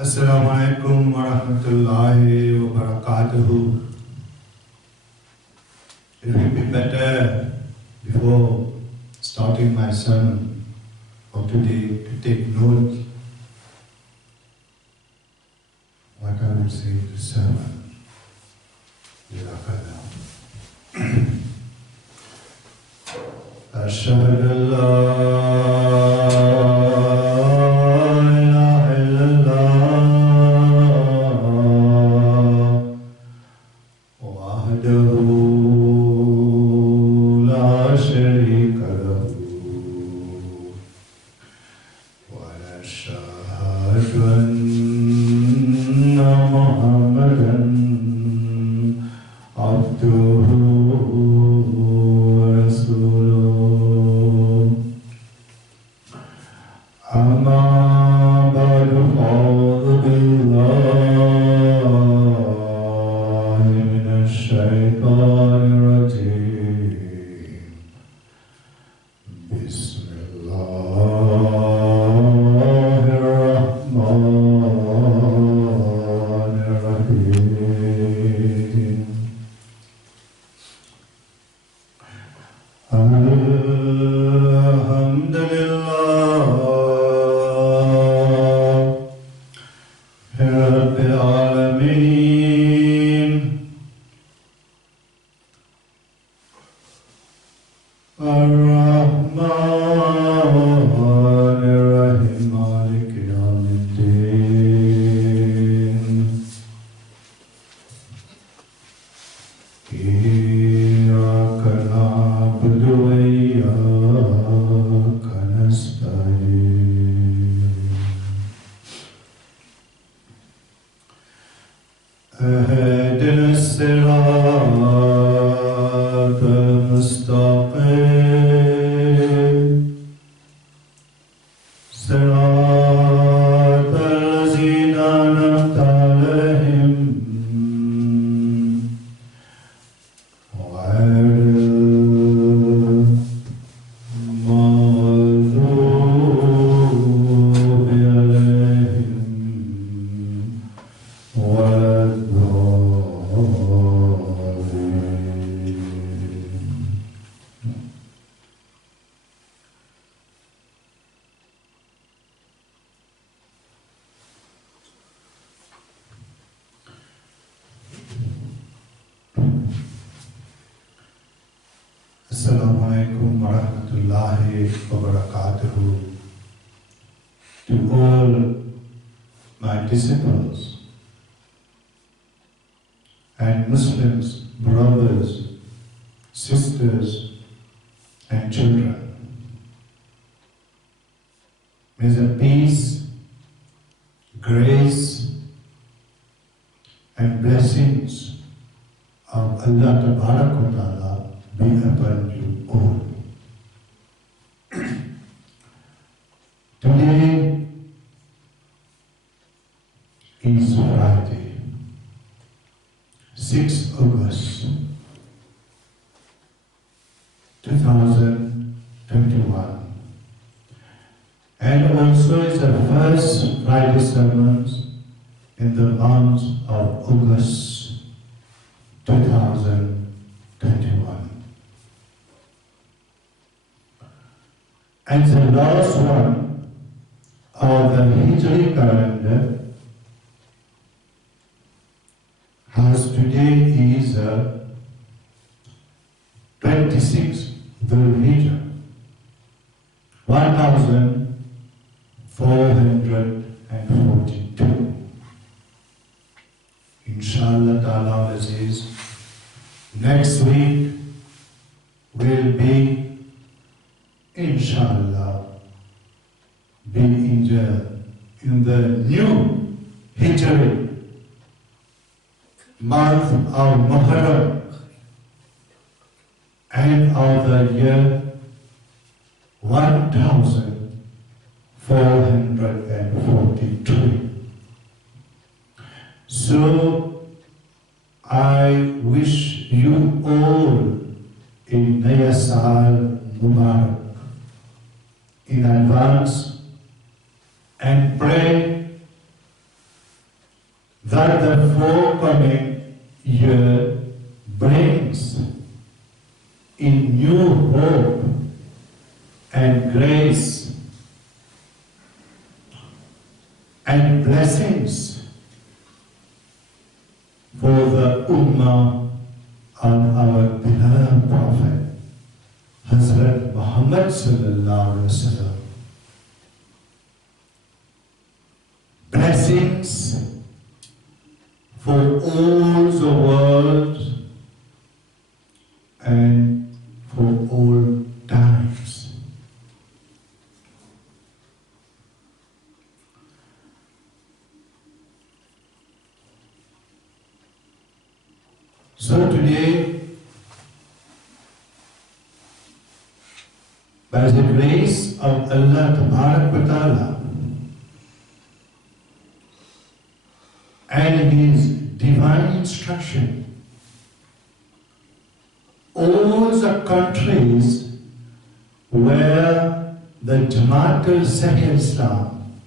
Assalamualaikum warahmatullahi wabarakatuh. It would be better before starting my sermon of today to take note what I would say in the sermon. Ashhadu an la Assalamualaikum warahmatullahi wabarakatuh. To all my disciples and Muslims, brothers, sisters and children, may the peace, grace and blessings of Allah Ta'ala be upon you all. Today is Friday, 6 August 2021, and also is the first Friday sermons in the month of August 2021. And the last one of the Hijri calendar has today is 26 Dhul Hijjah, 1442. Inshallah Ta'ala Aziz, next week will be Inshallah be in the new Hijri month of Muharram and of the year 1443. So I wish you all a Naya Saal Mubarak in advance and pray that the forthcoming year brings in new hope and grace and blessings for the Ummah of our beloved Prophet, Hazrat Muhammad sallallahu alaihi wasallam. Blessings for all the world and for all times. So today, by the grace of Allah Ta'ala and His divine instruction, all the countries where the Jamaat Sahih Islam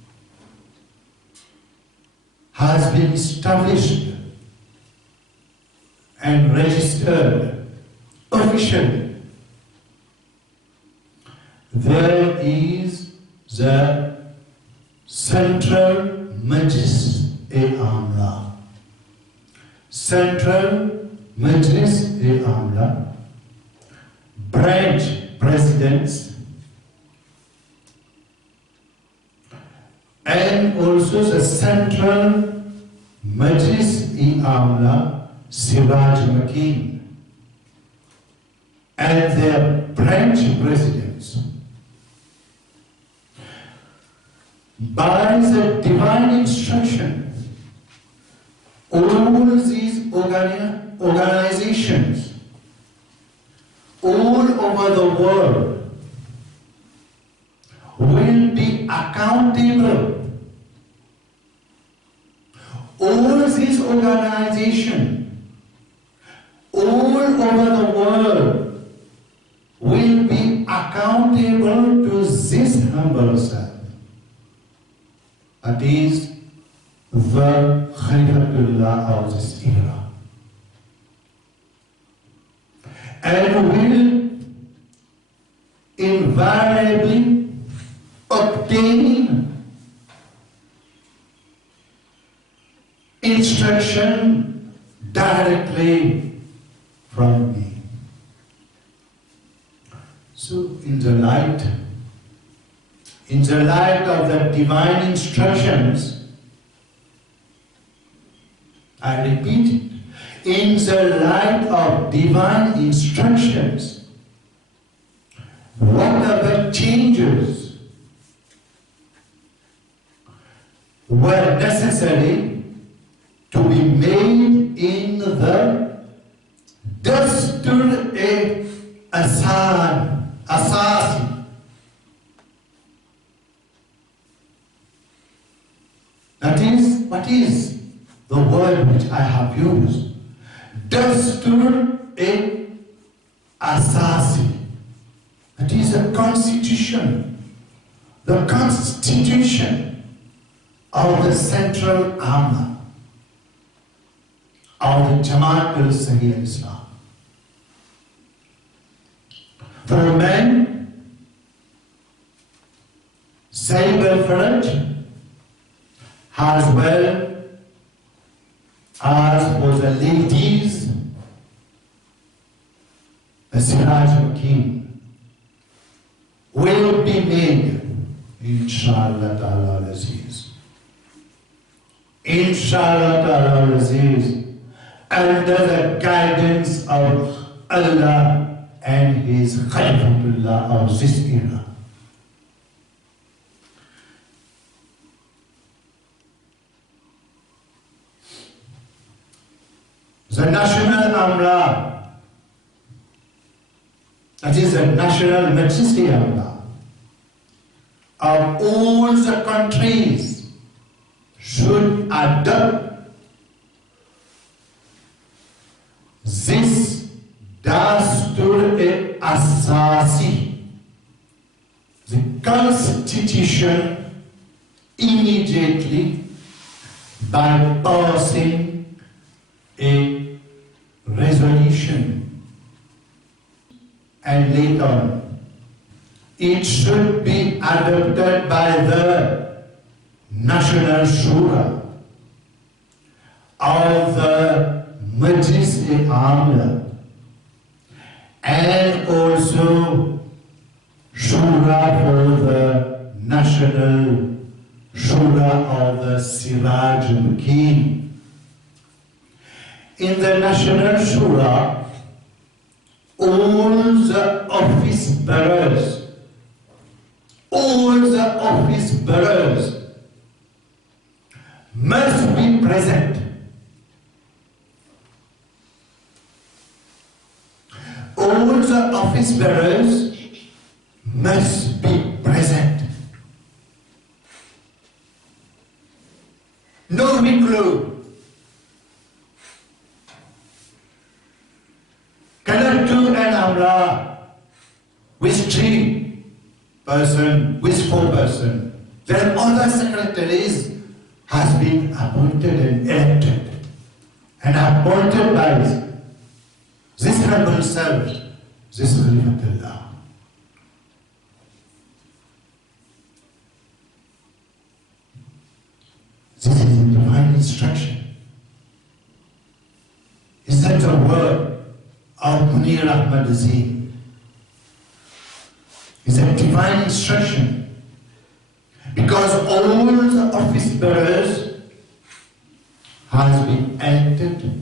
has been established and registered officially, there is the Central Majlis-e-Amla. Central Majlis-e-Amla, branch presidents, and also the Central Majlis-e-Amla Siraj Makin and their branch presidents. By the divine instruction, all these organizations all over the world will be accountable. All these organizations all over the world will be accountable to this humble self. That is the Khalifatullah of this era. And will invariably obtain instruction directly from me. So in the light of the divine instructions, I repeat it, in the light of divine instructions, whatever changes were necessary to be made in the DASTUR-E-ASSASI. That is, what is the word which I have used? DASTUR-E-ASSASI. That is a constitution, the constitution of the Central Ummah of the Jamaat Sahih Islam. For men, Sayyid al-Faraj, as well as for the ladies, the Siraj Makin will be made, inshallah ta'ala al-Aziz. Inshallah ta'ala al-Aziz, under the guidance of Allah and His Khalifatullah of this era. The National Amla, that is the National Majlis Amla of all the countries, should adopt this Dastur-E-Assasi, the constitution, immediately, by passing a resolution, and later on it should be adopted by the National Shura of the Majlis-e-Amla and also Shura for the National Shura of the Siraj-ul-Keen. In the National Shura, all the office bearers must be present. All the office bearers must be present. No recluse. Cannot do an Amra with 3 person, with 4 person. Then other secretaries has been appointed and elected and appointed by this humble self, this Khalifatullah. This is a divine instruction. Is that the word of Munir Azim? Is a divine instruction, because all the office bearers has been elected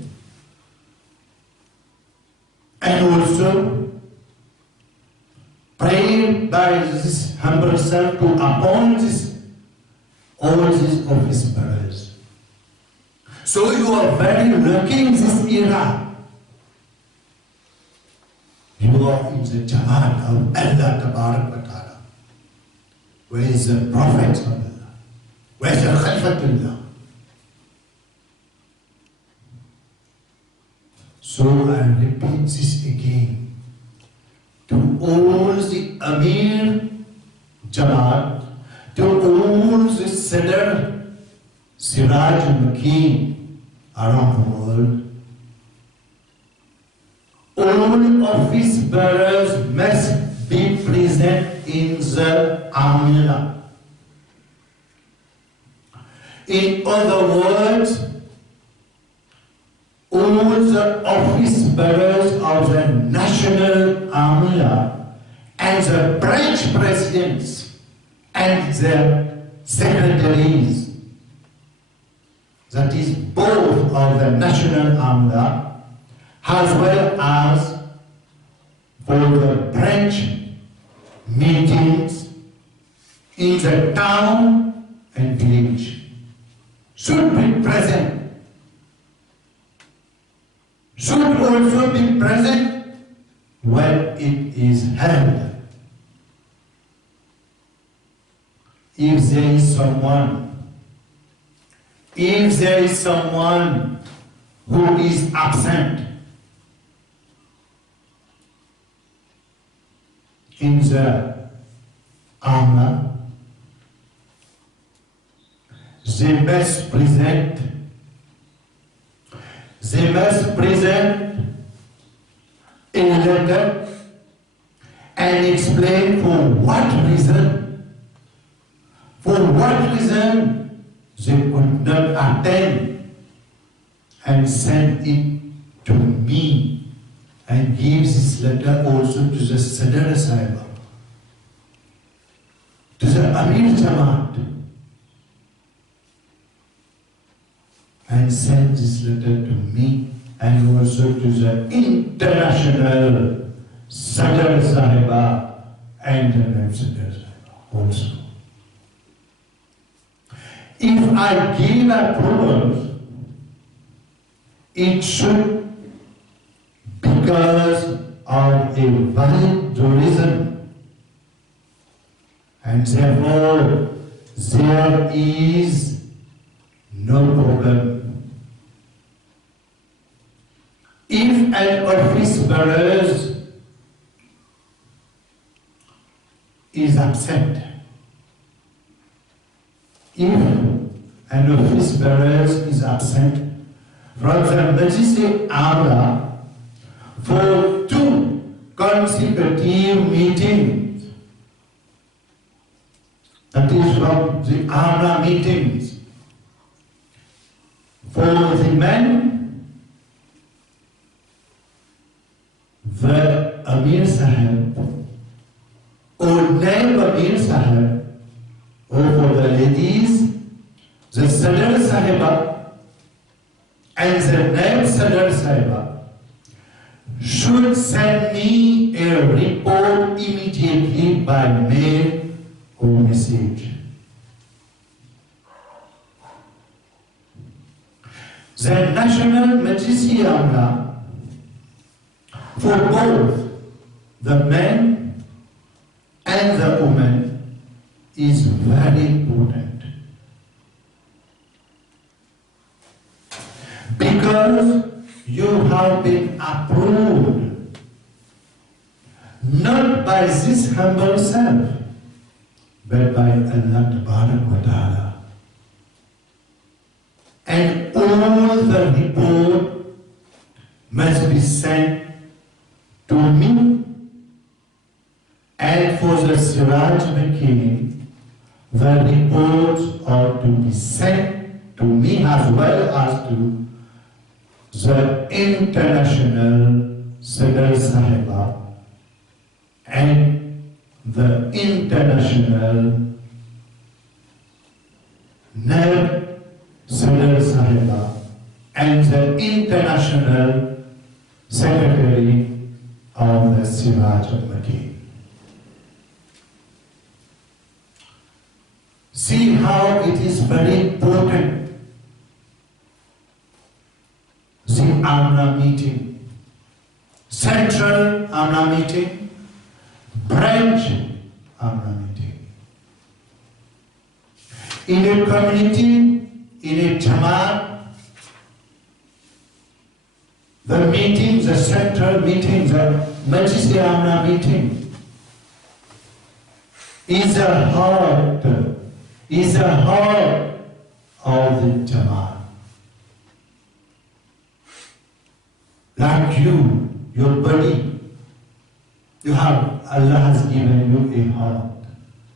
and also prayed by this humble self to appoint all these office bearers. So you are very lucky in this era. You are in the Jamaat of Allah, where is the Prophet of Allah? Where is the Khalifatullah? So I repeat this again to all the Amir Jamaat, to all the Sadr Siraj al-Keen around the world. All office bearers must be present in the Amila. In other words, all the office bearers of the National Amila and the branch presidents and the secretaries, that is both of the National Amila as well as for the branch meetings in the town and village, should be present, should also be present when it is held. If there is someone who is absent in the Amma, they must present a letter and explain for what reason they could not attend, and send it to me, and give this letter also to the Sadr Sahib, to the Amir Jamaat, and send this letter to me and also to the international Sadr Sahiba and the Sadr Sahiba also. If I give approval, it should because of a valid reason, and therefore there is no problem. If an office bearer is absent, if and office bearers is absent from the Majlis-e-Amla for 2 consecutive meetings. That is from the Amla meetings. For the men, the Amir Sahib or Naib Amir Sahib, or for the ladies, the Sadr Sahiba and the Naib Sadr Sahiba should send me a report immediately by mail or message. The National Majlis-e-Amla for both the men and the women is very important, because you have been approved not by this humble self but by Allah. And all the report must be sent to me. And for the Siraj Makini, the reports are to be sent to me as well as to the International Sadr Sahiba and the International Naib Sadr Sahiba and the International Secretary of the Siraj Makini. See how it is very important. The Amna meeting, central Amna meeting, branch Amna meeting. In a community, in a Jamaat, the meetings, the central meetings, the Majlis-e-Amla meeting is the heart of the Jamaat. Like you, your body, Allah has given you a heart.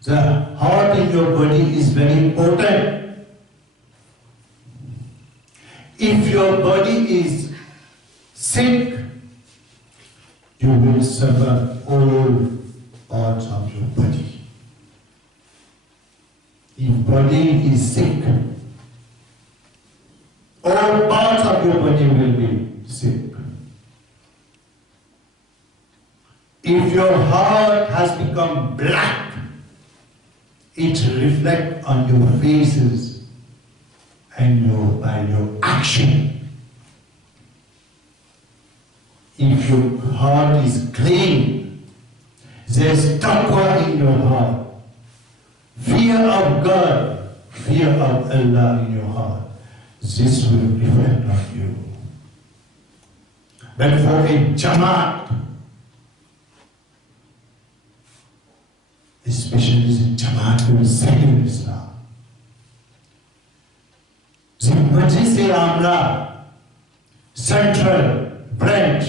The heart in your body is very important. If your body is sick, you will suffer all parts of your body. If body is sick, all parts of your body will be sick. If your heart has become black, it reflects on your faces and by your action. If your heart is clean, there's taqwa in your heart, fear of God, fear of Allah in your heart. This will reflect on you. But for a Jamaat, especially the Jamaat who is saying Islam, the Majlis-e-Amla, central branch,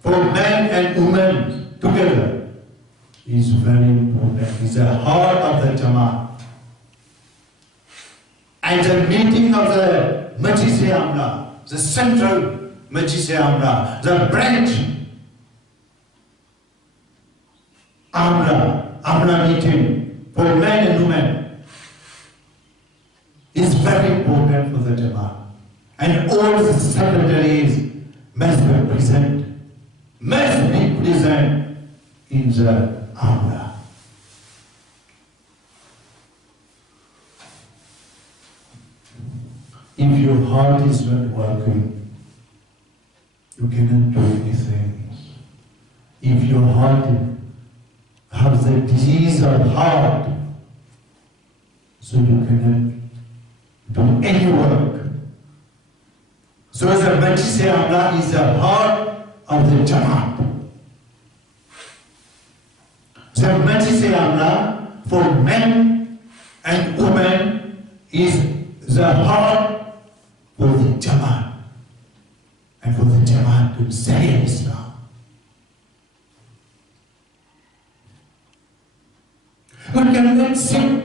for men and women together, is very important. It's the heart of the Jamaat. And the meeting of the Majlis-e-Amla, the central Majlis-e-Amla, the branch Amla meeting for men and women is very important for the Jamaat. And all the secretaries must be present in the Amla. If your heart is not working, you cannot do anything. If your heart has the disease of heart, so you cannot do any work. So the Majlis-e-Amla is the heart of the Jamaat. The Majlis-e-Amla for men and women is the heart for the Jamaat and for the Jamaat to say Islam. We cannot sit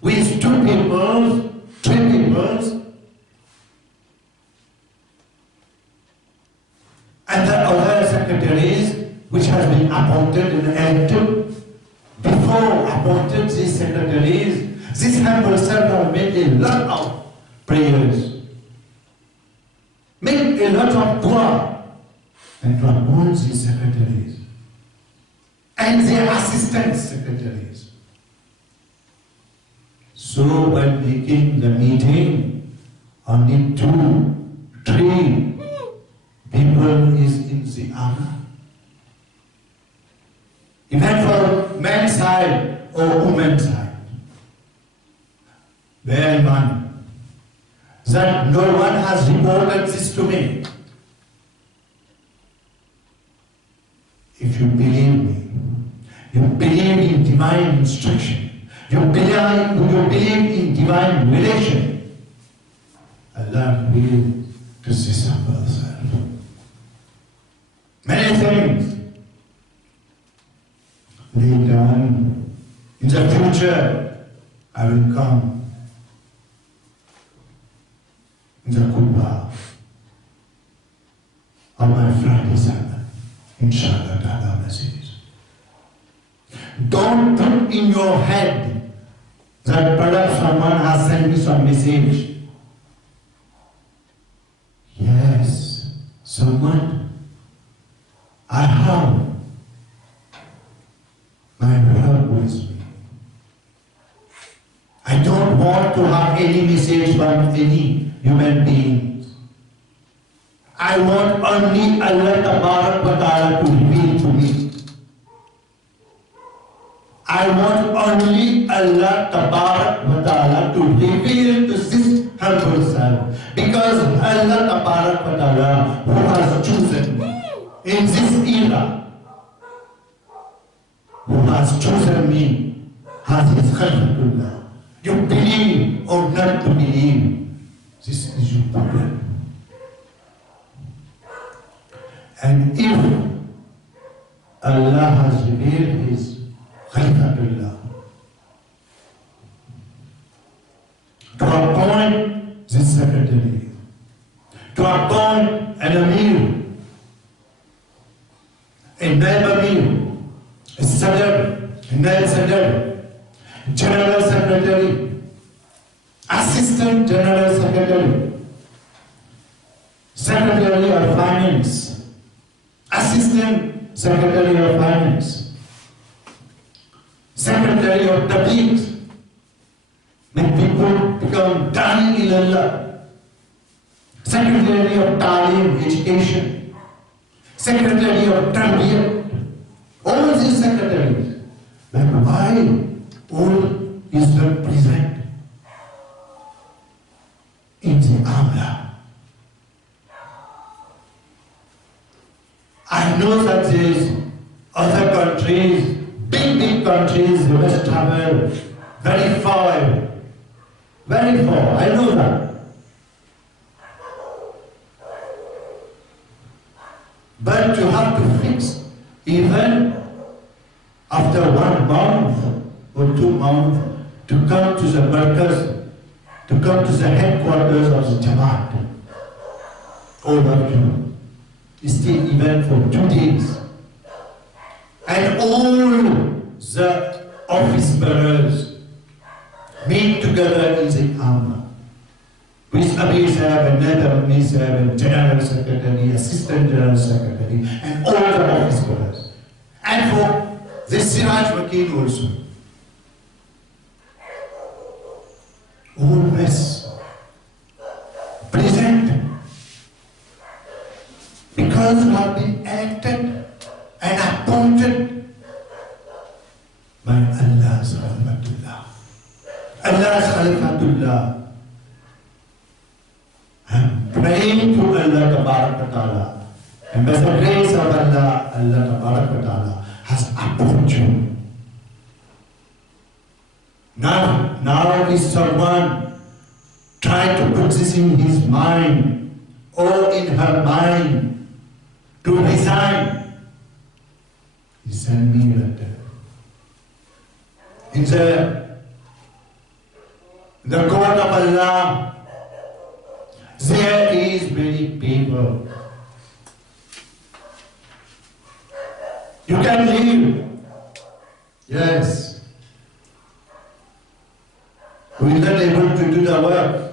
with two people, three people, and the other secretaries which has been appointed and elected. Before appointed these secretaries, this humble servant made a lot of prayers, made a lot of dua, and to appoint these secretaries and their assistant secretaries. So when we came the meeting, only 2, 3 people is in the army. Even for men's side or women's side. Bear in mind that no one has reported this to me. If you believe me, you believe in divine instruction, you believe in divine relation, Allah will to dissemble herself. Many things later on in the future I will come in the Khutba on my Friday sermon, inshallah ta'ala messages. Don't put in your head that perhaps someone has sent me some message. Yes, someone. I have my Lord with me. I don't want to have any message from any human beings. I want only Allah Ta'ala to reveal to me. I want only Allah Ta'ala to reveal to this humble self. Because Allah Ta'ala, who has chosen me in this era, who has chosen me as his Khalifatullah. You believe or not to believe, this is your problem. And if Allah has revealed his Khalifatullah to appoint this secretary, to appoint an Amir, a Naib Amir, a Sadr, a Naib Sadr, General Secretary, Assistant General Secretary, Secretary of Finance, Assistant Secretary of Finance, Secretary of Tabligh, when people become dying in Allah, Secretary of Ta'lim, Education, Secretary of Tarbiyah, all these secretaries. But why all is not present in the Amla? I know that there is other countries, big countries, they must travel very far, very far. I know that. But you have to fix even after 1 month or 2 months to come to the workers, to come to the headquarters of the Jamaat. All of you. Stay even for 2 days. And all the office bearers meet together in the Amma. With Amir Sahib and Naib Amir Sahib and General Secretary, Assistant General Secretary, and all the office bearers. And for the Siraj Wakil also. Always present. Because you have been elected and appointed by Allah's Khalifatullah. Allah's Khalifatullah. I'm praying to Allah Ta'ala. And by the grace of Allah, Allah Ta'ala has appointed you. Now somebody, someone tried to put this in his mind or in her mind to resign, he sent me a letter. In the court of Allah, there is many people. You can leave. Yes. We are not able to do the work.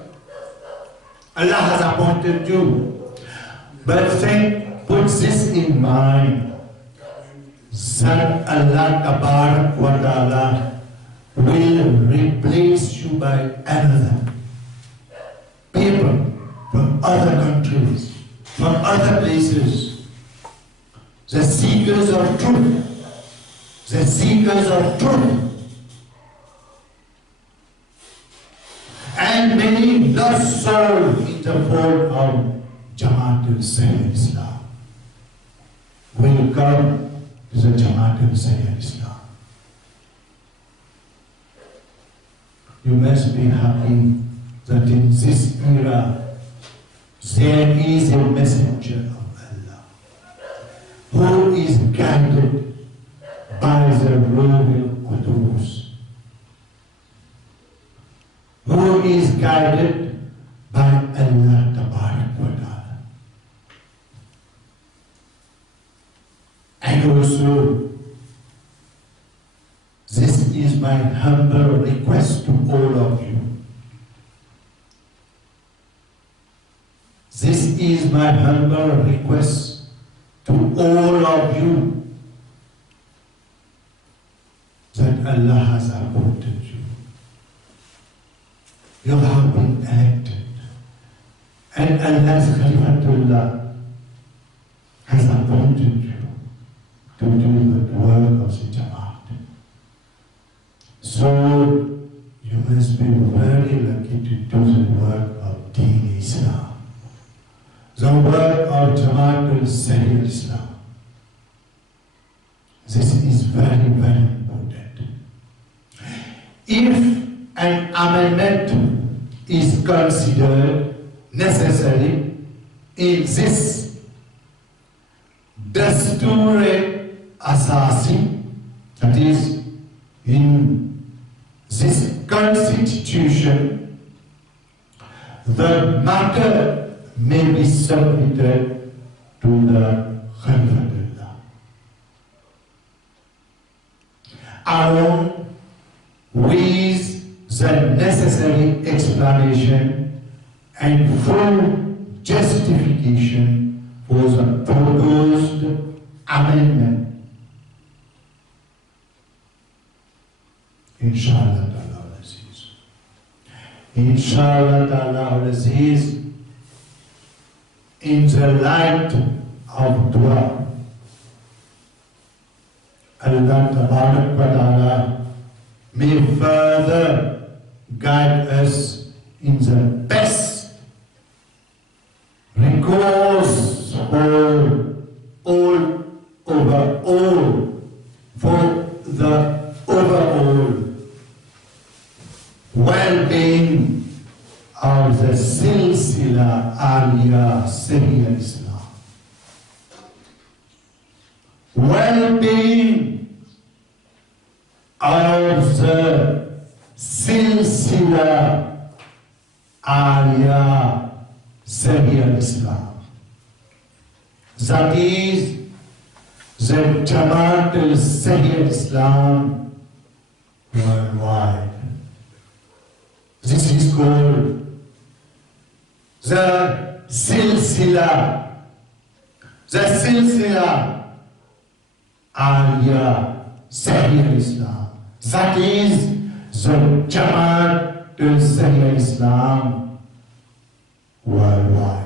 Allah has appointed you. But put this in mind. That Allah Ta'ala will replace you by another. People from other countries, from other places. The seekers of truth. The seekers of truth. And many lost souls in the fold of Jamaat Islam will come to the Jamaat Islam. You must be happy that in this era there is a messenger of Allah who is guided by the Ruh al-Qudus, who is guided by Allah Ta'ala. And also, this is my humble request to all of you. This is my humble request to all of you, that Allah has appointed you. You have been elected, and Allah's Khalifatullah has appointed you to do the work of the Jamaat. So you must be very lucky to do the work of Deen Islam, the work of Jamaat Islam. This is very, very important. If an amendment is considered necessary in this DASTUR-E-ASSASI, that is, in this constitution, the matter may be submitted to the Khalifatullah, along with the necessary explanation and full justification for the proposed amendment. Inshallah Ta'ala al-Aziz. Inshallah Ta'ala al-Aziz, in the light of dua, Allah Ta'ala may further guide us in the best recourse for the overall well-being of the Silsila Aliyah Sahih Islam. Well-being of the Silsila Aliyah Sahih Islam. That is the Jamaat Sahih Islam worldwide. This is called the Silsila Aliyah Sahih Islam. That is the Jamaat Sahih Islam worldwide.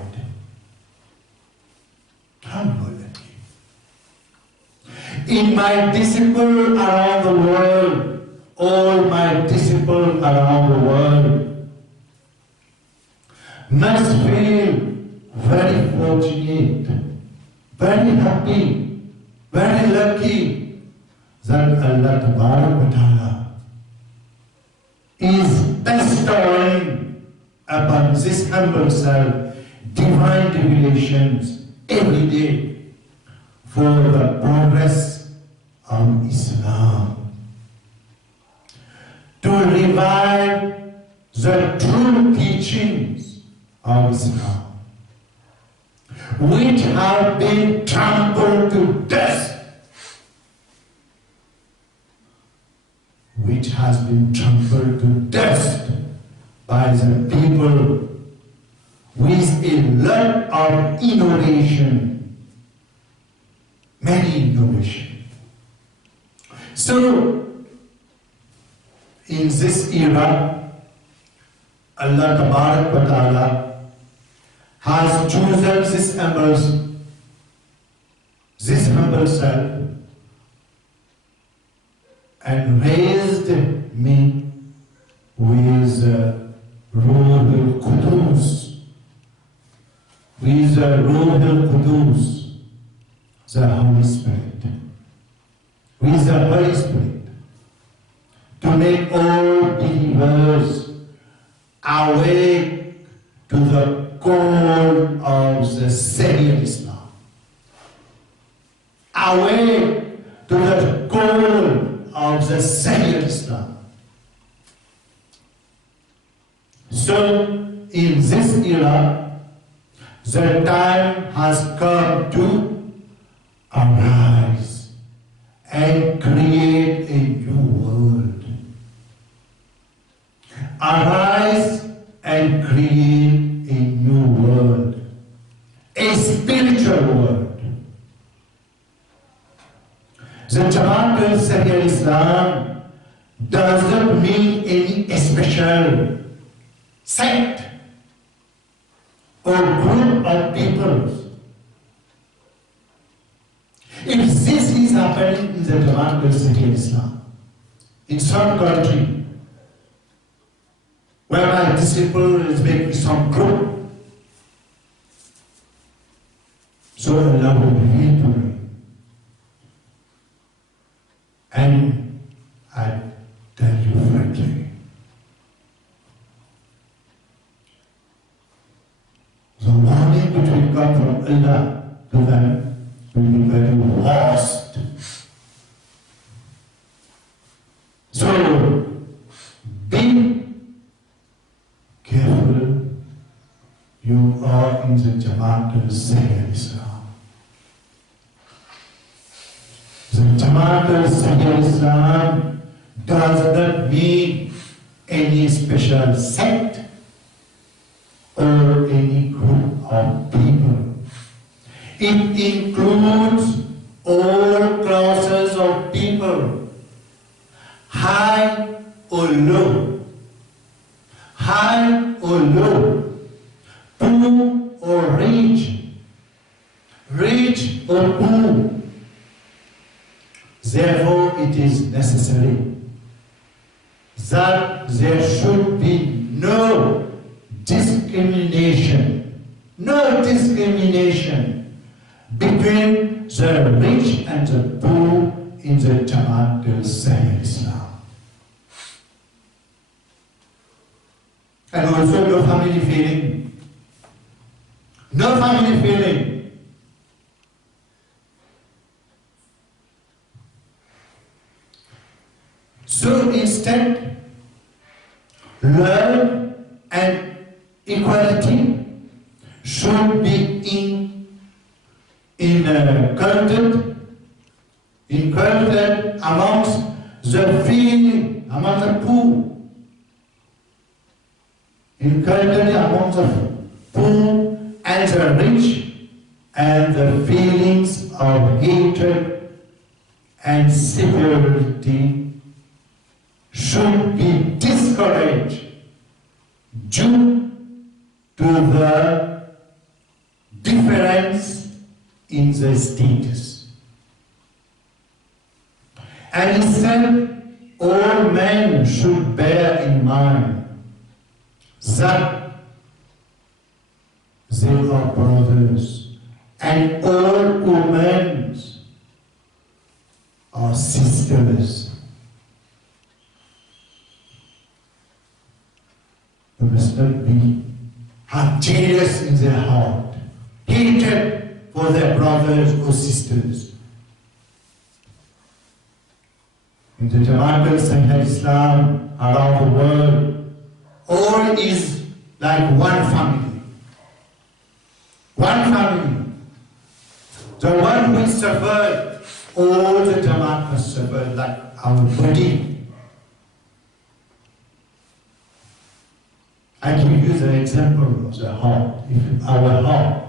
In my disciples around the world, all my disciples around the world must feel very fortunate, very happy, very lucky that Allah Ta'ala is best upon this humble self divine revelations every day for the progress of Islam, to revive the true teachings of Islam, which have been trampled to dust, which has been trampled to dust by the people with a lot of innovation, many innovation. So, in this era, Allah Ta'ala has chosen this humble self and raised me with Ruh-ul-Qudus, with Ruh-ul-Qudus, the Holy Spirit, with the Holy Spirit, to make all believers awake to the call of the Sahih Islam, awake to the call of the Sahih Islam. So, in this era, the time has come to arise and create a new world. Arise and create a new world, a spiritual world. The Jamaat Islam does not mean any special sect or group of people. If this is happening in the Jamaat Islam, in some country, where my disciple is making some group, so Allah will reveal to me. And I tell you frankly, the warning which will come from Allah to them will be very vast. So, be careful, you are in the Jamaat Islam. The Jamaat Islam does not mean any special sect or any group of people. It includes all classes of people, high or low, high or low, poor or rich, rich or poor. Therefore, it is necessary that there should be no discrimination between the rich and the poor in the Jamaat Islam. And also no family feeling. No family feeling. So instead, love and equality should be inculcated amongst the feeling, among the poor, inculcated amongst the poor and the rich, and the feelings of hatred and severity should be discouraged due to the difference in the status. And instead, all men should bear in mind that they are brothers, and all women are sisters. We must not be bitterness in their heart, hatred for their brothers or sisters. In the Jamaat Islam around the world, all is like one family. One family. The one who suffered, all the Jamaat must suffer, like our body. I can use an example of the heart. If our heart,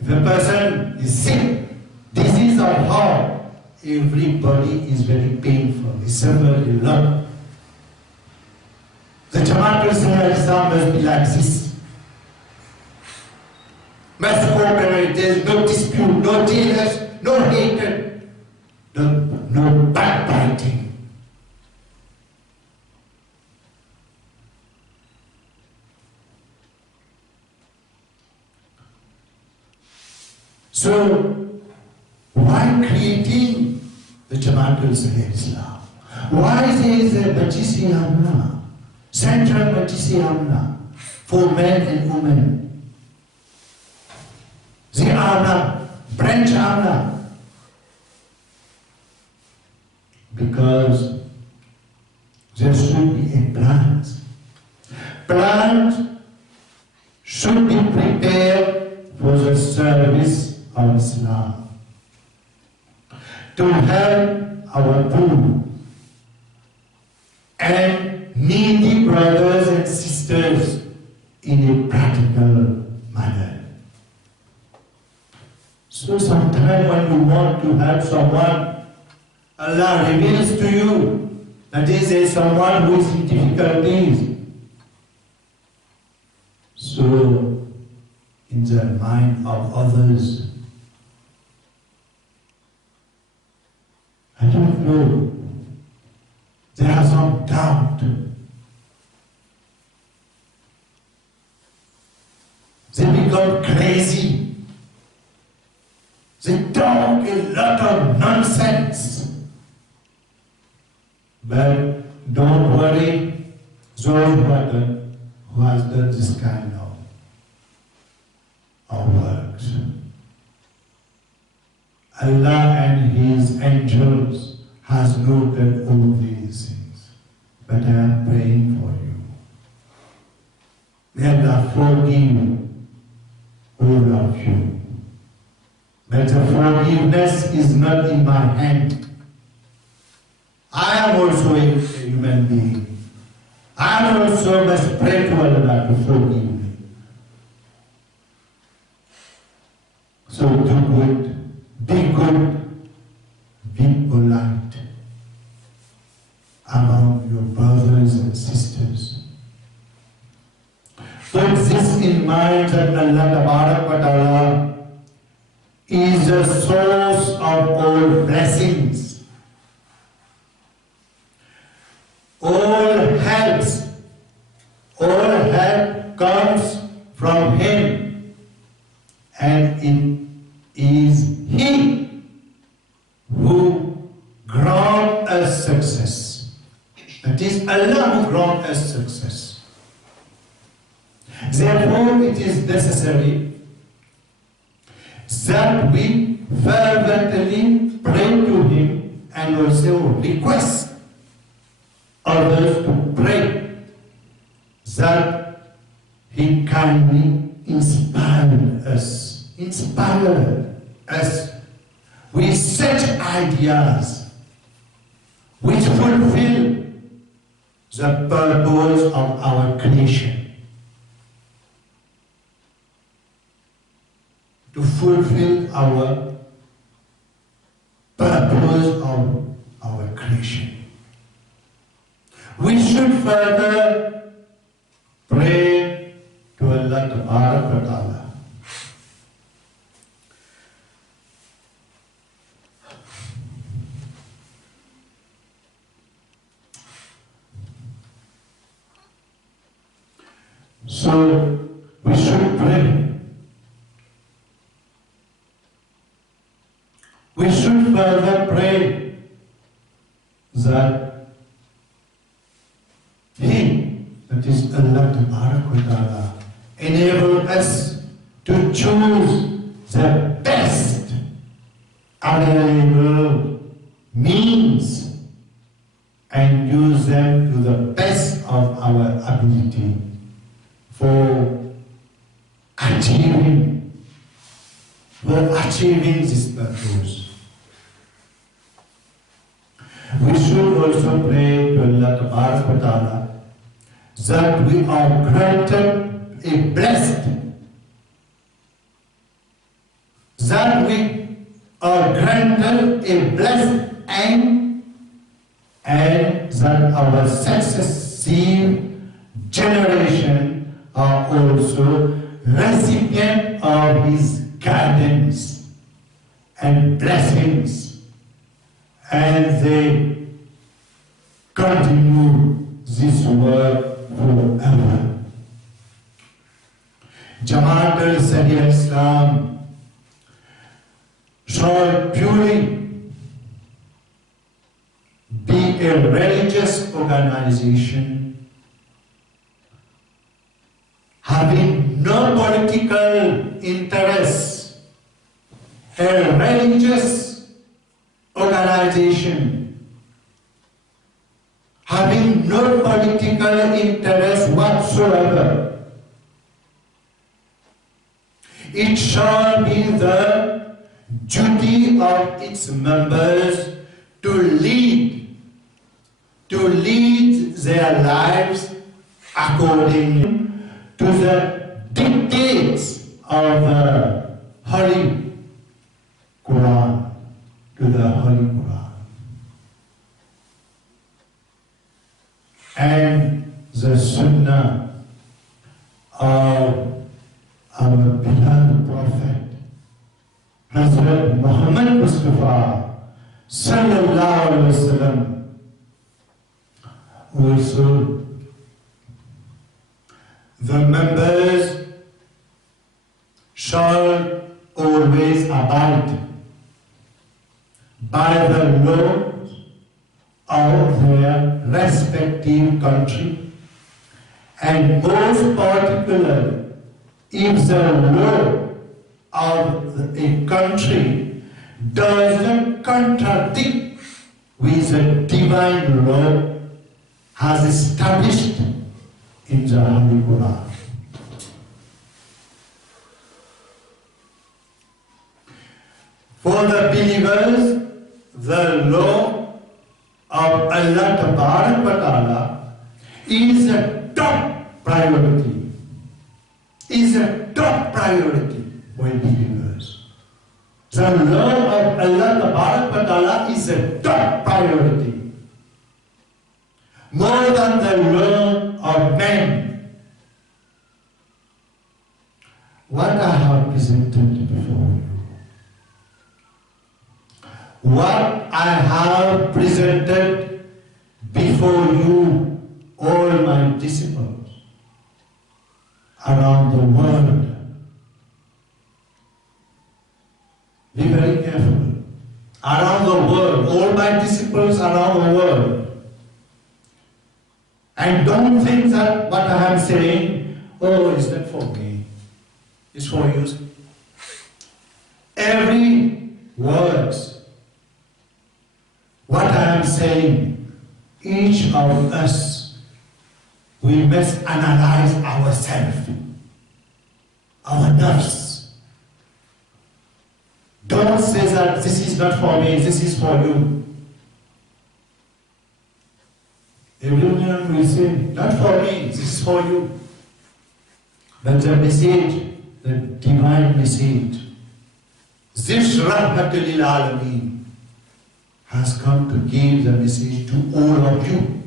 if a person is sick, disease of heart, everybody is very painful. He suffers a lot. The Jamaat Islam must be like this. Must cooperate. There is no dispute, no jealous, no hatred, no backbiting. So, why creating the Jamaat Islam? Why there is a Majlis-e Amna, central Majlis-e Amna for men and women? The Amna, branch Amna. Because there should be a plant. Plant should be prepared for the service of Islam, to help our poor and needy brothers and sisters in a practical manner. So sometimes when you want to help someone, Allah reveals to you that there is someone who is in difficulties. So in the mind of others, I don't know, there are some doubt. They become crazy. They talk a lot of nonsense. But don't worry, those who has done this kind of works. Allah and His angels has noted all these things. But I am praying for you. May Allah forgive all of you. But the forgiveness is not in my hand. I am also a human being. I also must pray to Allah to forgive me. So do good, be good, be polite among your brothers and sisters. Put this in mind that Allah is the source of all blessings. All help comes from Him, and it is He who grants us success. That is Allah who grants us success. Therefore, it is necessary that we fervently pray to Him and also request others to pray that He kindly inspire us with such ideas which fulfill the purpose of our creation. To fulfill our purpose of our creation. We should further pray to Allah Ta'ala. So we should pray. We should further pray that He, that is Allah Ta'ala, enable us choose the best available means and use them to the best of our ability for achieving this purpose. We should also pray to Allah Ta'ala that we are granted a blessed, and that our successive generation are also recipient of His guidance and blessings, and they continue this work forever. Jamaat al Islam shall purely be a religious organization having no political interests, a religious organization having no political interest whatsoever. It shall be the duty of its members to lead their lives according to the dictates of the Holy Quran, and the Sunnah of our beloved Prophet, Hazrat Muhammad Mustafa Sallallahu Alaihi Wasallam. Also, the members shall always abide by the laws of their respective country, and most particularly, if the law of a country doesn't contradict with the divine law has established in the Holy Quran. For the believers, the law of Allah Ta'ala is a top priority. For believers. The law of Allah Ta'ala is a top priority. More than the law of men. What I have presented before you, what I have presented before you, all my disciples around the world. Be very careful. Around the world, all my disciples around the world. And don't think that what I am saying, oh, is that for me? It's for you. Every word, what I am saying, each of us, we must analyze ourselves, our nerves. Don't say that this is not for me, this is for you. Everyone will say, not for me, this is for you. But the message, the divine message, this Rahmatul-Lil-Alameen has come to give the message to all of you.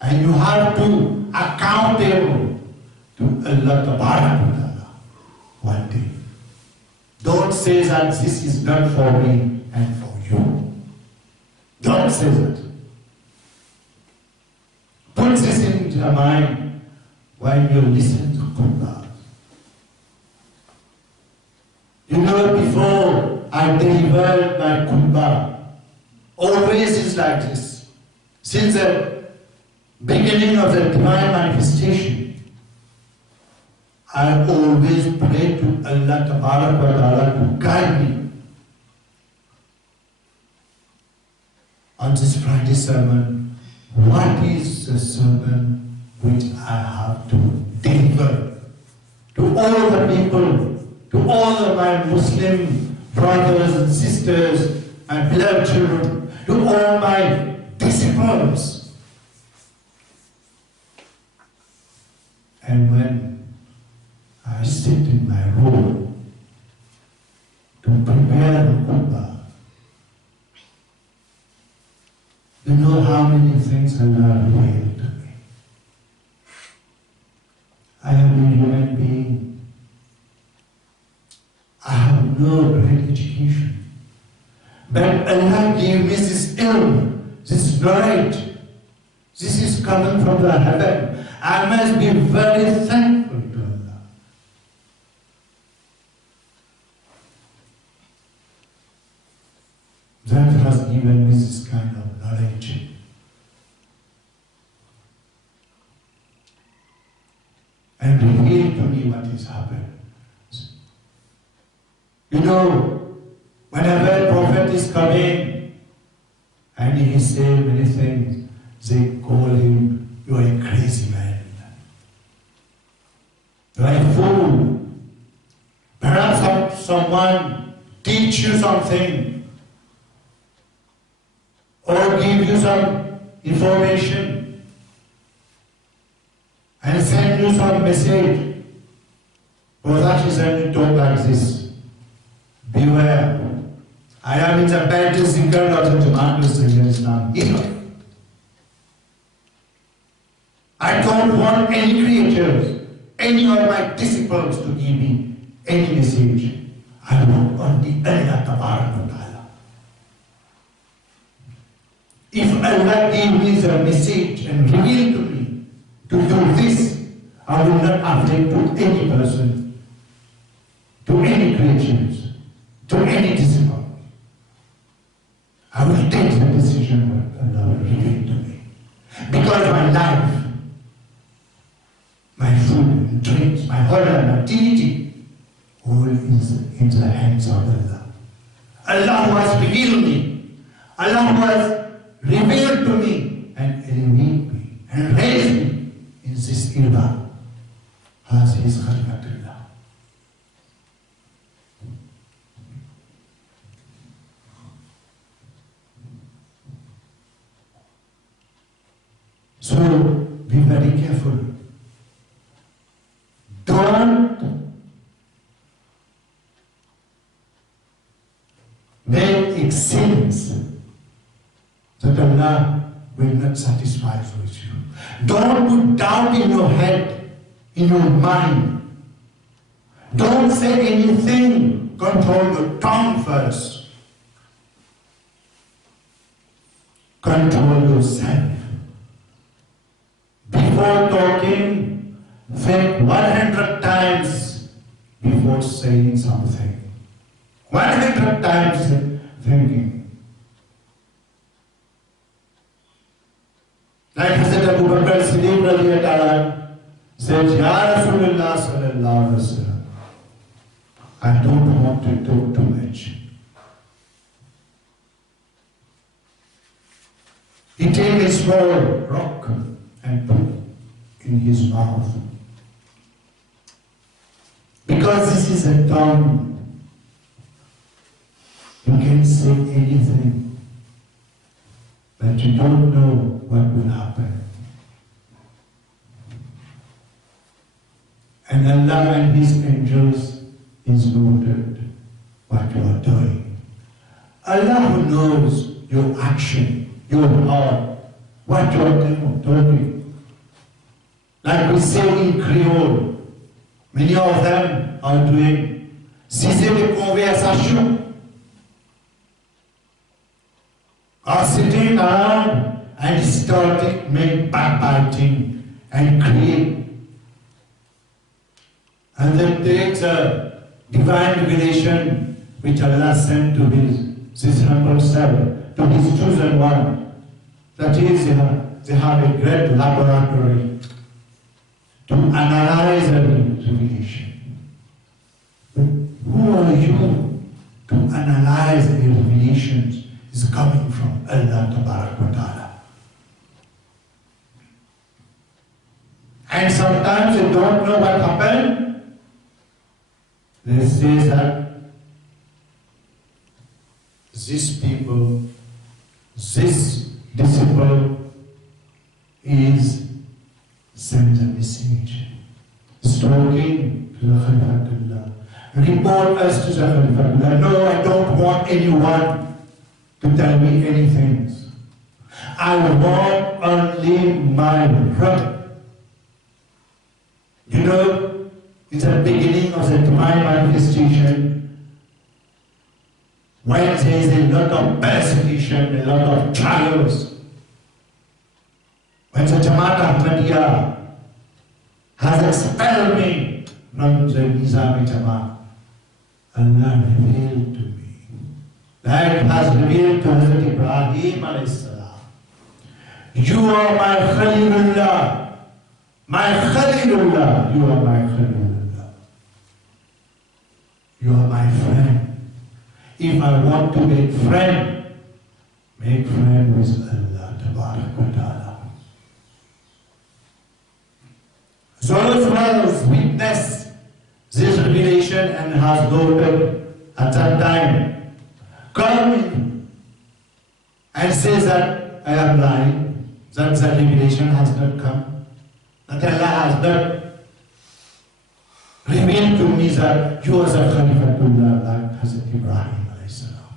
And you have to accountable to Allah Ta'ala one day. Don't say that this is not for me and for you. Don't say that. Put this into your mind when you listen to Khutba. You know, before I delivered my Khutba, always is like this. Since the beginning of the divine manifestation, I always pray to Allah Ta'ala to guide me. On this Friday sermon, what is the sermon which I have to deliver to all the people, to all of my Muslim brothers and sisters and beloved children, to all my disciples? And when I sit in my room to prepare the Khutba, you know how many things Allah revealed to me. I am a human being. I have no great education. But Allah gave me this ilm, this knowledge. This is coming from the heaven. I must be very thankful to Allah. That has given me this kind of knowledge. And revealed to me what is happening. You know, whenever a prophet is coming and he says many things, they call him, you are a crazy man. You are a fool. Perhaps someone teach you something or give you some information and send you some message. For that reason you talk like this. Beware. I am in the baddest secret of the Jamaat in Islam. I don't want any creatures, any of my disciples to give me any message. I want only Allah Ta'ala. If Allah gave me the message and revealed to me to do this, I will not affect to any person, to any creatures, to any disciple. I will take the decision what Allah will reveal to me. Because my life, my food and drinks, my honor and activity, all is in the hands of Allah. Allah who has revealed me, Allah who has revealed to me and elevated me and raised me in this era as his Khalifatullah. So be very careful. Don't make sins that Allah will not satisfy with you. Don't put doubt in your head, in your mind. Don't say anything. Control your tongue first. Control yourself. Before talking, think 100 times before saying something. 100 times thinking. Like Hazrat Abu Bakr Siddiq said, Ya Rasulullah sallallahu alaihi wasallam, I don't want to talk too much. He took a small rock and put in his mouth. Because this is a tongue, you can say anything, but you don't know what will happen. And Allah and His angels is noted what you are doing. Allah who knows your action, your heart, what you are doing. Like we say in Creole, many of them are doing ciser de conversation, are sitting around and starting make backbiting and create. And then takes a divine revelation which Allah sent to his humble servant, to his chosen one. That is, they have a great laboratory to analyze a revelation. But who are you to analyze the revelations is coming from Allah Ta'ala? And sometimes you don't know what happened. They say that this people, this disciple is sent a message, talking to the Khalifatullah. Report us to the Khalifatullah. No, I don't want anyone to tell me anything. I want only my Rabb. You know, it's the beginning of the divine manifestation. When there is a lot of persecution, a lot of trials, when the Jamaat Ahmadiyya has expelled me from the Nizami Jamaat, Allah revealed to me, like it has revealed to Hazrat Ibrahim alayhi salam, you are my Khalilullah. My Khalilullah, you are my Khalilullah. You are my friend. If I want to make friend with Allah Ta'ala. Those who have witnessed this revelation and has noted at that time, come and say that I am lying, that the revelation has not come. That Allah has not revealed to me that you are the Khalifatullah like Hazrat Ibrahim alayhi salam.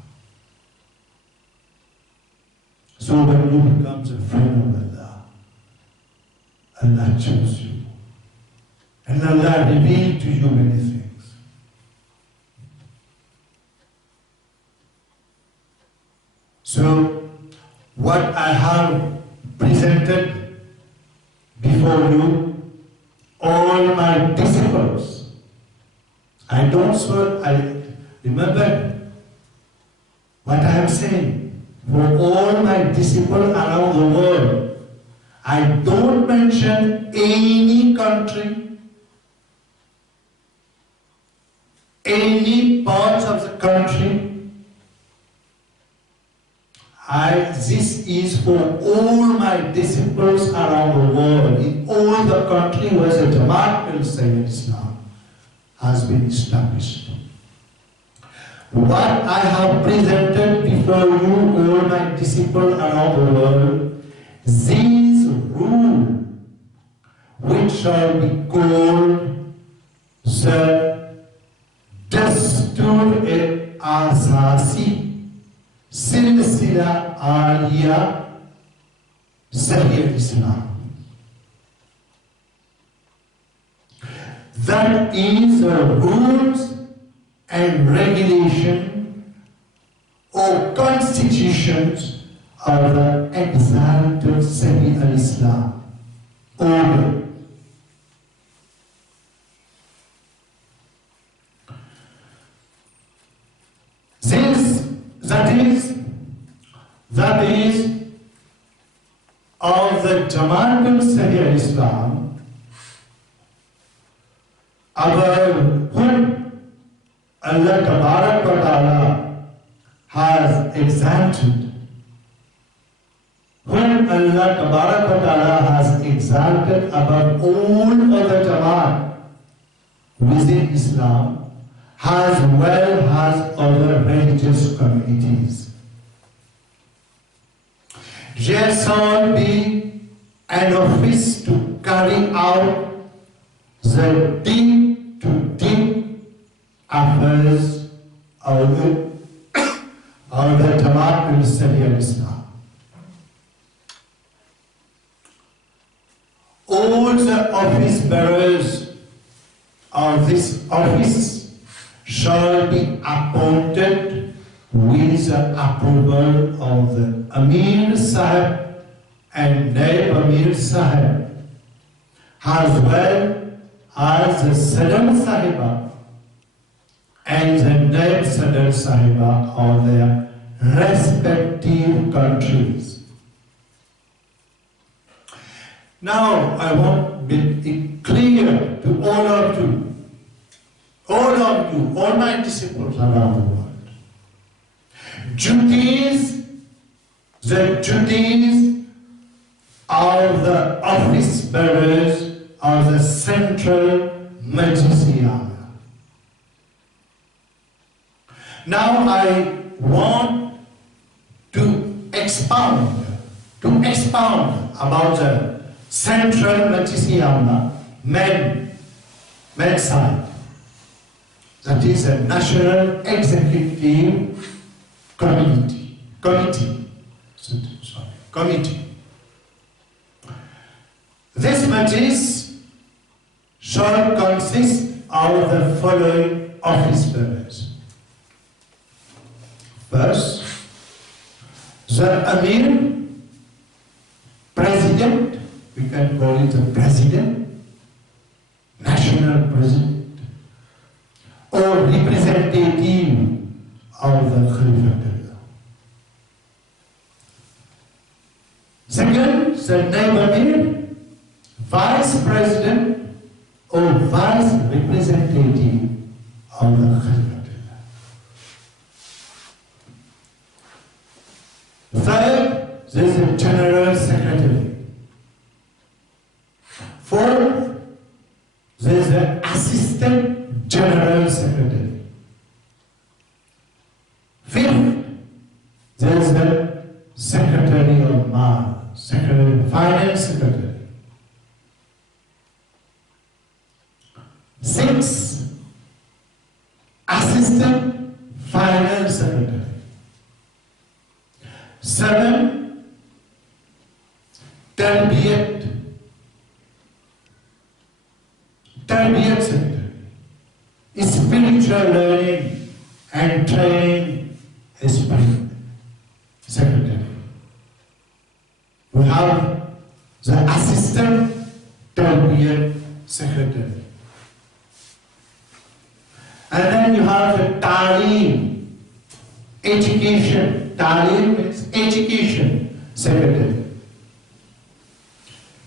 So when you become a friend of Allah, Allah chose you. And Allah revealed to you many things. So what I have presented before you, all my disciples, I remember what I am saying. For all my disciples around the world, I don't mention any country, any parts of the country. This is for all my disciples around the world, in all the country where the Jamaat-Islam has been established. What I have presented before you, all my disciples around the world, these rules, which shall be called the Dastur-E-Asasi, Silsila Aliyah Sahih Islam. That is the rules and regulation or constitutions of the exalted Sahih al-Islam order. That is of the Jamaat al Islam, whom Allah Ta'ala has exalted, above all other Jamaat within Islam, as well as other religious communities. There shall be an office to carry out the deep-to-deep affairs of the Jamaat al-Islam. All the office bearers of this office shall be appointed with the approval of the Amir Sahib and Naib Amir Sahib, as well as the Sadr Sahiba and the Naib Sadr Sahiba of their respective countries. Now I want to make it clear to all of you, all my disciples around the world. Duties, the duties of the office bearers of the central Majlis-e-A'la. Now I want to expound about the central Majlis-e-A'la, main side. That is a national executive committee. This Majlis shall consist of the following office bearers. First, the Amir, President, we can call it the President, National President, or representative of the Khalifatullah. Second, the Naib Amir, Vice President or Vice Representative of the Khalifatullah. Third, there is a General Secretary. Fourth, there is an Assistant General Secretary. Fifth, there is the Secretary of Mal, Finance Secretary. Sixth, Assistant Finance Secretary. 7, Tarbiyat Secretary, Spiritual Learning and Training Secretary. We have the Assistant Tarbiyat Secretary. And then you have the Ta'aleem, Education. Ta'aleem means Education Secretary.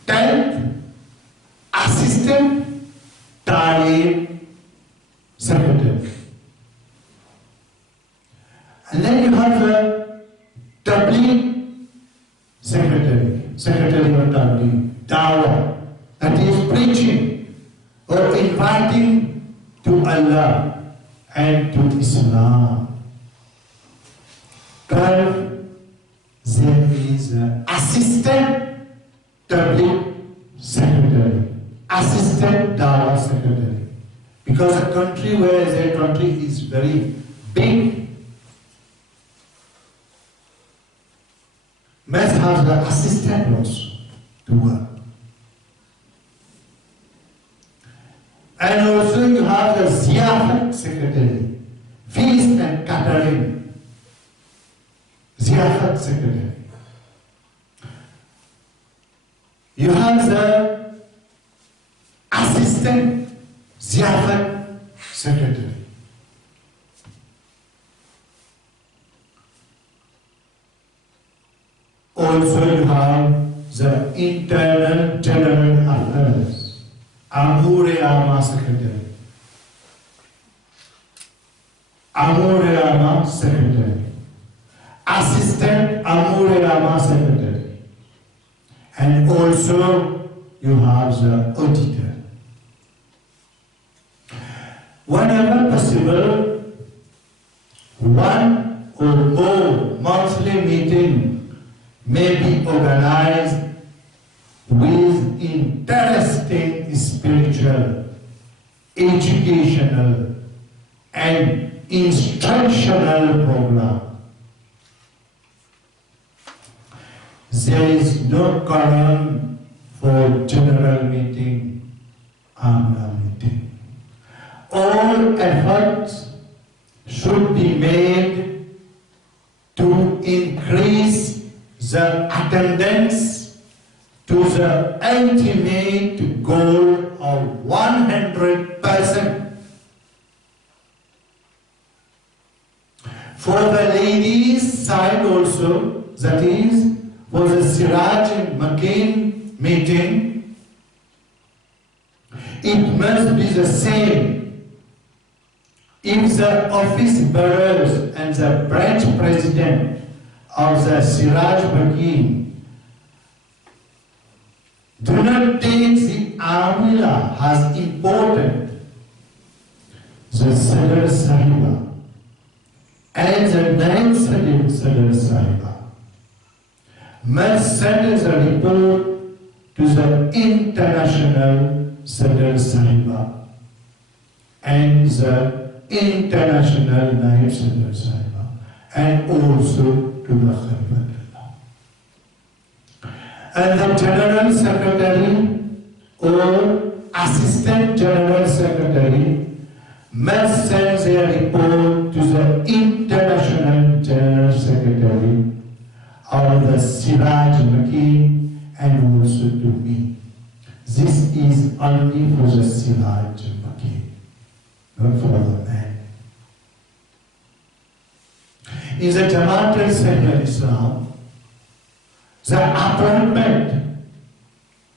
10th, Assistant Ta'aleem Secretary. And then you have the Tabligh Secretary, Secretary of Tabligh, Dawah, that is preaching or inviting to Allah and to Islam. 12, there is an Assistant Tabligh Secretary, Assistant Dawah Secretary. Because a country is very big, must have the assistant also to work. And also you have the Ziyafat Secretary, Feast and Catering, Ziyafat Secretary. You have the Assistant Ziyafat Secretary. Also you have the Internal General Affairs, Amur-e-Amma Secretary. Amur-e-Amma Secretary. Assistant Amur-e-Amma Secretary. And also you have the Auditor. Whenever possible, one or more monthly meeting may be organized with interesting spiritual, educational and instructional program. There is no quorum for general meeting, Amla meeting. All efforts should be made to increase the attendance to the ultimate goal of 100%. For the ladies' side also, that is, for the Siraj and Makin meeting, it must be the same if the office bearers and the branch president of the Siraj Bakin do not take the Amila as important. The Sadr Sahiba and the Naib Sadr Sahiba must send a report to the international Sadr Sahiba and the international Naib Sadr Sahiba and also to the Khalifatullah. And the General Secretary or Assistant General Secretary must send their report to the International General Secretary of the Siraj Maki and also to me. This is only for the Siraj Maki, not for the man. In the Jamaat of Islam, the appointment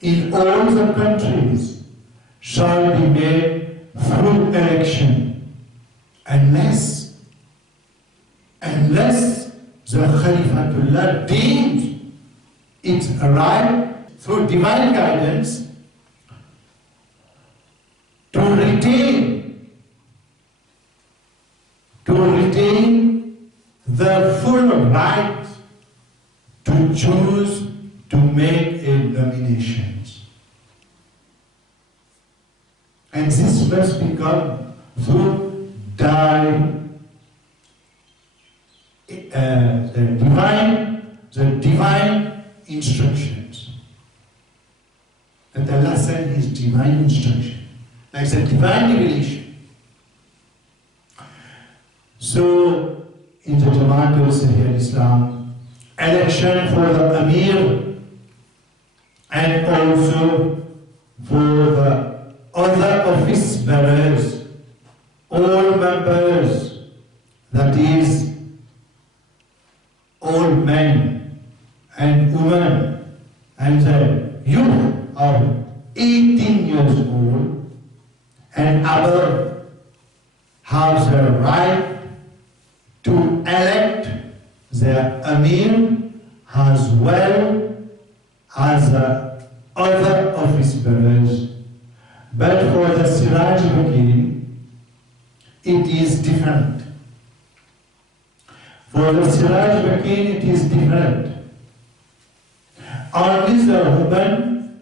in all the countries shall be made through election unless the Khalifatullah deems it right through divine guidance to retain the full right to choose to make a nominations. And this must become through the divine instructions. That Allah sent His divine instruction, like the divine revelation. So, in the Jamaat al-Islam, election for the Amir and also for the other office bearers, all members, that is, all men and women and the youth of 18 years old and above have the right to elect their Amir as well as the other office bearers. But for the Siraj Bakin, it is different. For the Siraj Bakin, it is different. Only the women,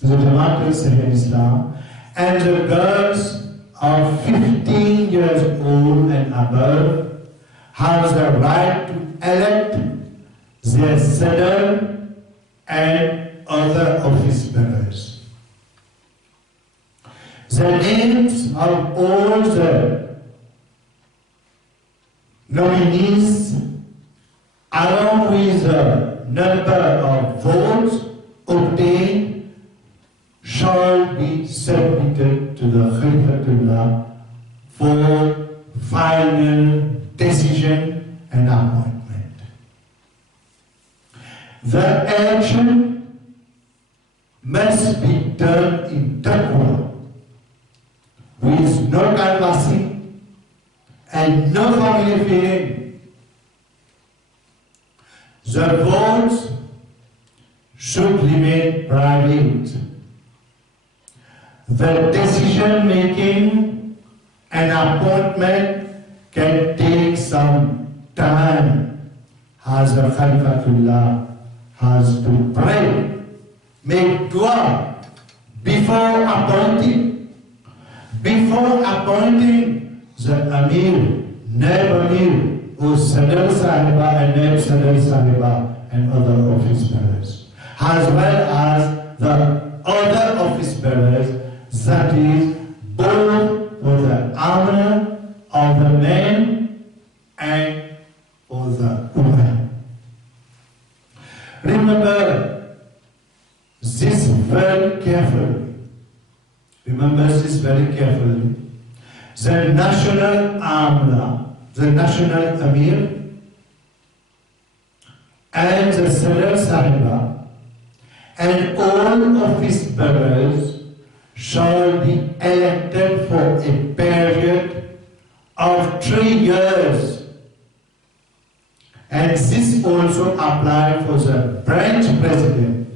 the Jamaat al-Islam, and the girls of 15 years old and above have the right to elect their Sadr and other office bearers. The names of all the nominees, along with the number of votes obtained, shall be submitted to the Khalifatullah for final decision and appointment. The election must be done in taqwa, with no canvassing and no family feeling. The votes should remain private. The decision making and appointment can take some time, as the Khalifatullah has to pray, make dua before appointing. Before appointing the Amir, Naib Amir, or Sadr Sahiba and Naib Sadr Sahiba and other office bearers, as well as the other office bearers, that is, both for the honor of the men and for the women. Remember this very carefully. Remember this very carefully. The national Amla, the national Amir, and the Sadr Sahiba, and all office bearers shall be elected for a period of 3 years. And this also applies for the branch president.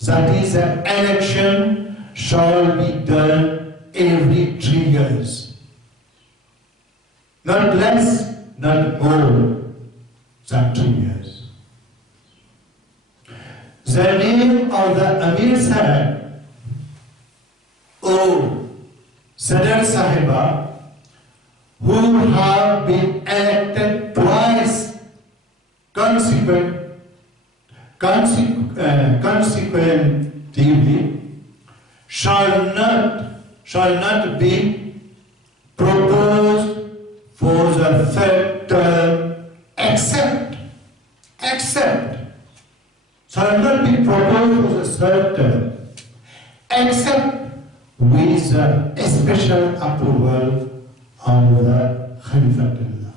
That is, an election shall be done every 3 years. Not less, not more than 2 years. The name of the Amir Sahib, or Sadar Sahiba, who have been elected twice consecutively, shall not be proposed for the third term, except shall not be proposed for the third term, except with a special approval of the Khalifatullah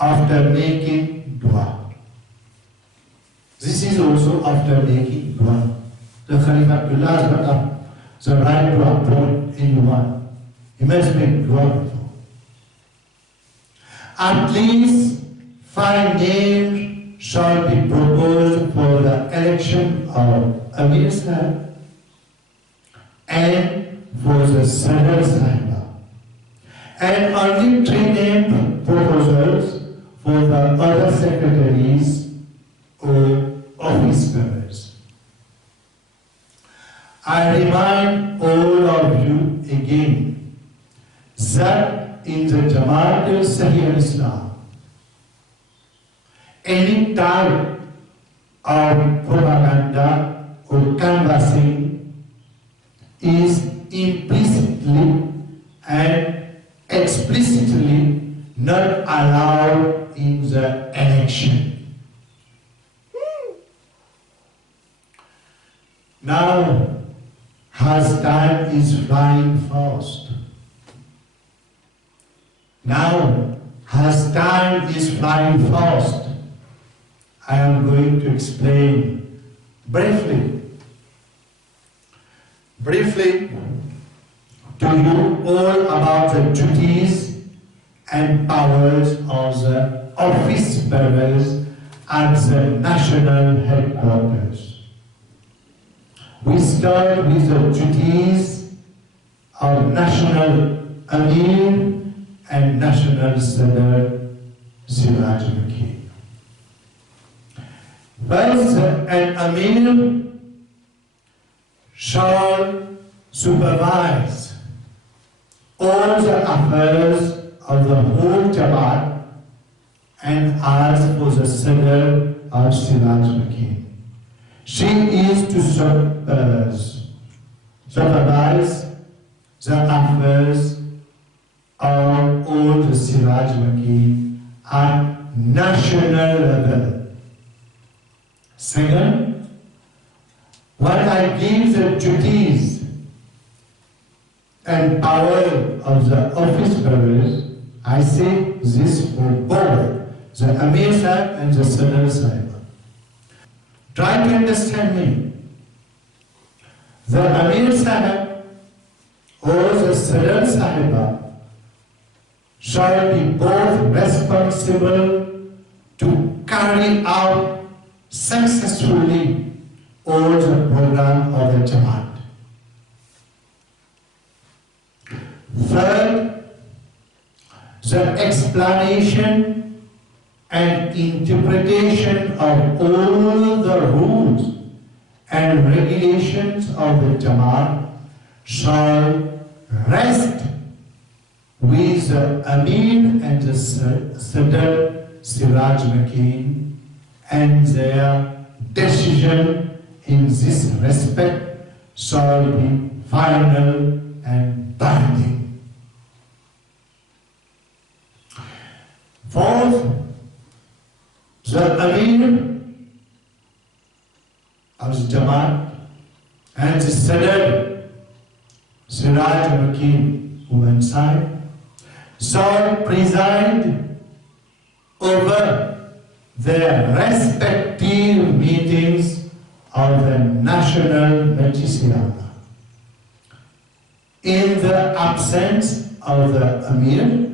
after making dua. This is also after making dua. The Khalifatullah is not the right to appoint anyone. He must make dua before. At least 5 names shall be proposed for the election of Amir Sahib and for the Sadar Sahiba, and only 3 name proposals for the other secretaries or office bearers. I remind all of you again that in the Jamaat Sahih Islam, any type of propaganda or canvassing is implicitly and explicitly not allowed in the election. Now, as time is flying fast, I am going to explain briefly to you all about the duties and powers of the office bearers at the national headquarters. We start with the duties of National Amir and National Sadar Siraj Makhi. First, an Amir shall supervise all the affairs of the whole Jamaat and ask for the Sadar of Siraj Makhi. She is to supervise the affairs of all the Siraj Makhi at national level. Second, when I give the duties and power of the office bearers, I say this for both the Amir Sahib and the Sadar Sahib. Try to understand me. The Amir Sahib or the Sadar Sahiba shall be both responsible to carry out successfully all the program of the Jamaat. Third, the explanation and interpretation of all the rules and regulations of the Jamaat shall rest with the Amir and the Sadar Siraj Makhi, and their decision in this respect shall be final and binding. Fourth, the Amir of the Jamaat and the Sadar Siraj Makhi, woman side, shall preside over their respective meetings of the national Majlis-e-A'la. In the absence of the Amir,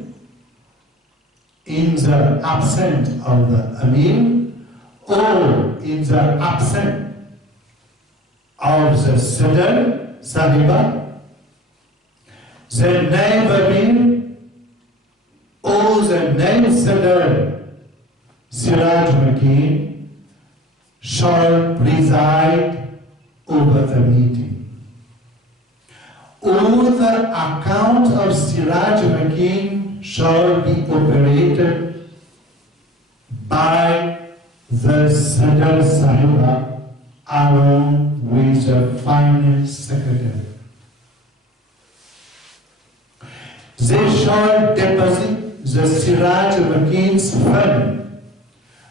in the absence of the Amir, or in the absence of the Sadr Sahiba, the Naib Amir or the Naib Sadr Siraj Makin shall preside over the meeting. All the accounts of Siraj Makin shall be operated by the Sadr Sahiba along with the finance secretary. They shall deposit the Siraj Makin's fund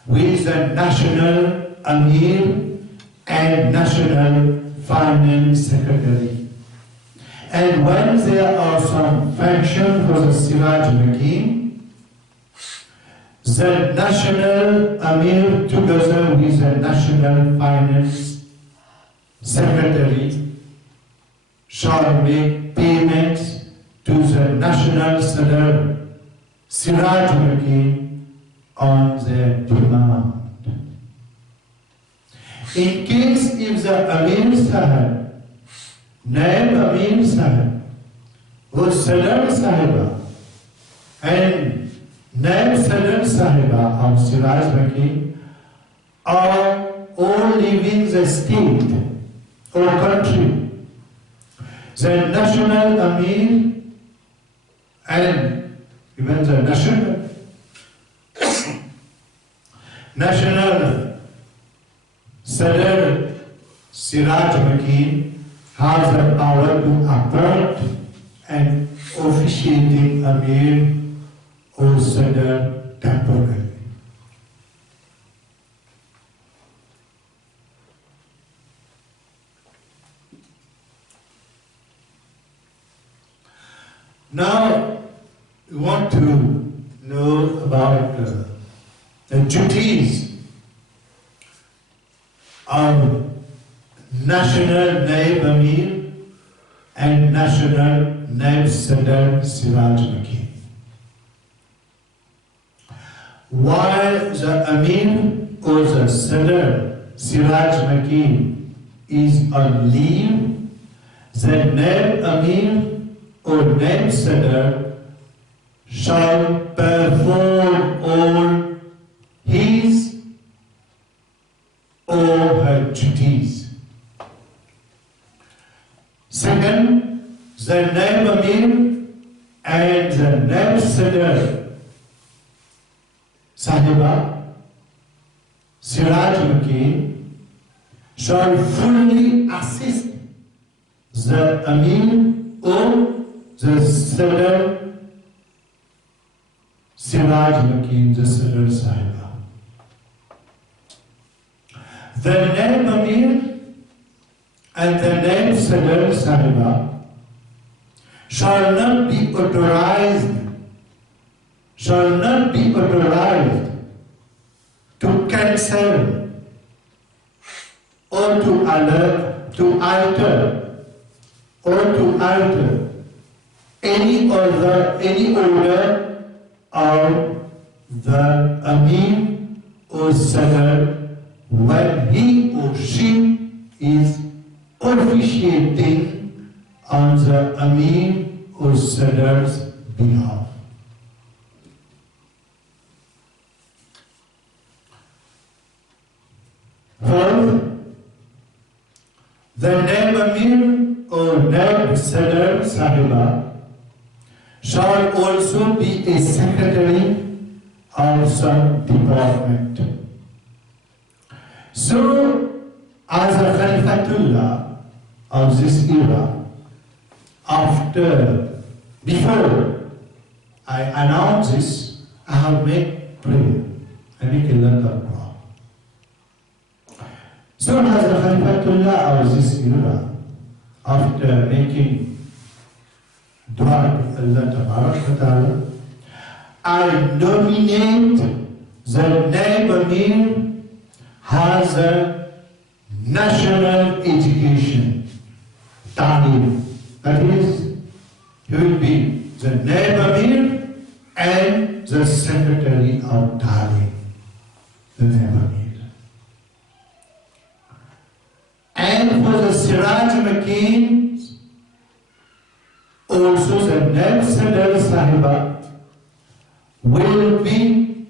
with the National Amir and National Finance Secretary. And when there are some function for the Siraj Makin, the National Amir together with the National Finance Secretary shall make payments to the National Sadr Siraj Makin on their demand. In case if the Amir Sahib, Naib Amir Sahib, or Sadr Sahiba, and Naib Sadr Sahiba of Siraj Makin are all leaving the state or country, the National Amir and even the National Sadr Siraj Makin has the power to appoint an officiating Amir or Sadr temporarily. Now, we want to know about the duties of National Naib Amir and National Naib Sadr Siraj Makin. While the Amir or the Sadr Siraj Makin is on leave, the Naib Amir or Naib Sadr shall perform all his or her duties. Second, the Naib Amir and the Naib Sadr Sahiba Siraj Makin shall fully assist the Amir or the Sadr Siraj Makin, the Sadr Sahiba. The Naib Amir and the Naib Sadr Sahiba shall not be authorized to cancel or to alter any order of the Amir or Sadr when he or she is officiating on the Amir or Sadr's behalf. Fourth, the Naib Amir or Naib Sadr Sahiba shall also be a secretary of some department. So, as a Khalifatullah of this era, before I announce this, I have made prayer. I make a lot of prayer. So, as a Khalifatullah of this era, after making dua to Allah Ta'ala, I nominate the Naib Amir as a national education, Talim. That is, he will be the Naib Amir and the Secretary of Talim, the Naib Amir. And for the Siraj Makin, also the Naib Sadr Sahiba will be,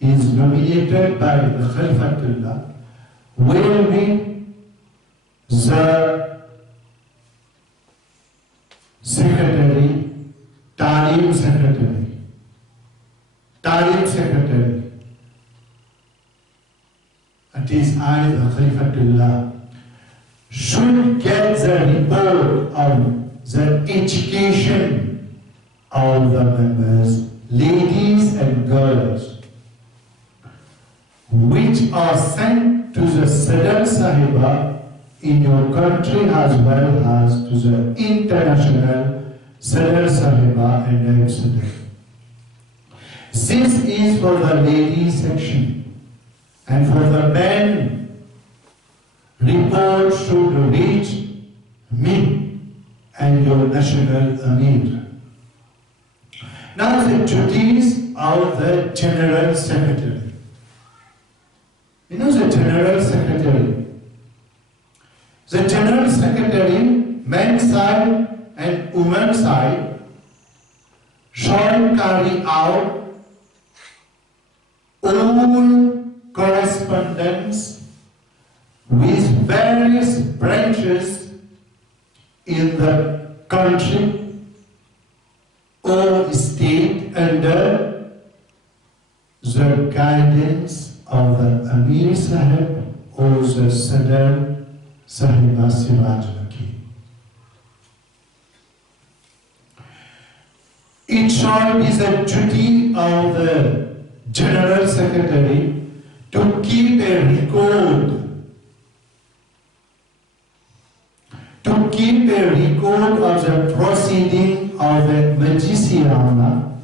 is nominated by the Khalifatullah, will be the Secretary, Talim Secretary. That is, I, the Khalifatullah, should get the report of the education of the members, ladies and girls, which are sent to the Sadr Sahiba in your country as well as to the international Sadr Sahiba and Naib Sadr. This is for the ladies section. And for the men, report should reach me and your national Amir. Now the duties of the General Secretary. You know the General Secretary? The General Secretary, men's side and women's side, shall carry out all correspondence with various branches in the country or state under the guidance of the Amir Sahib or the Sadr Sahiba Siraj Makin. It shall be the duty of the General Secretary to keep a record, of the proceeding of the Majlis-e-Amla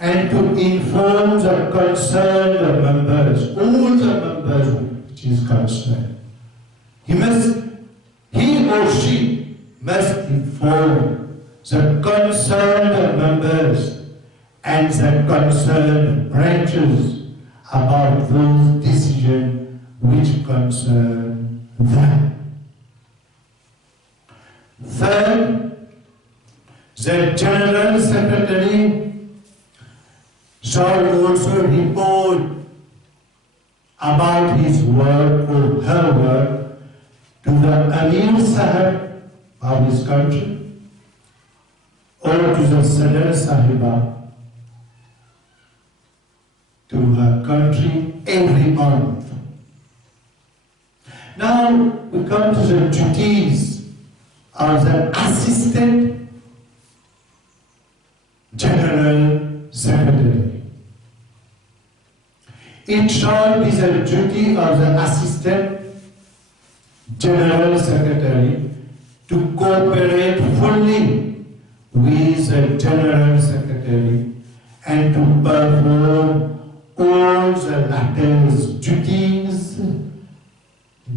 and to inform the concerned members, all the members which is concerned. He or she must inform the concerned members and the concerned branches about those decisions which concern them. Third, the General Secretary shall also report about his work or her work to the Amir Sahib of his country or to the Sadr Sahiba to her country every month. Now we come to the duties of the Assistant General Secretary. It shall be the duty of the Assistant General Secretary to cooperate fully with the General Secretary and to perform all the latter's duties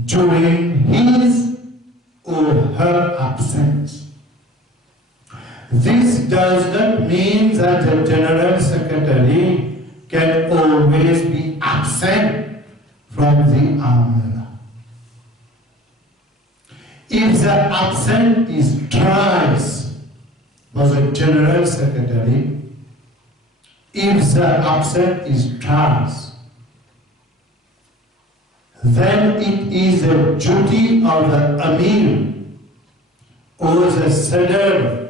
during his or her absence. This does not mean that the General Secretary can always be absent from the Amla. If the absent is twice for the General Secretary, if the absent is twice, then it is the duty of the Amir or the Sadr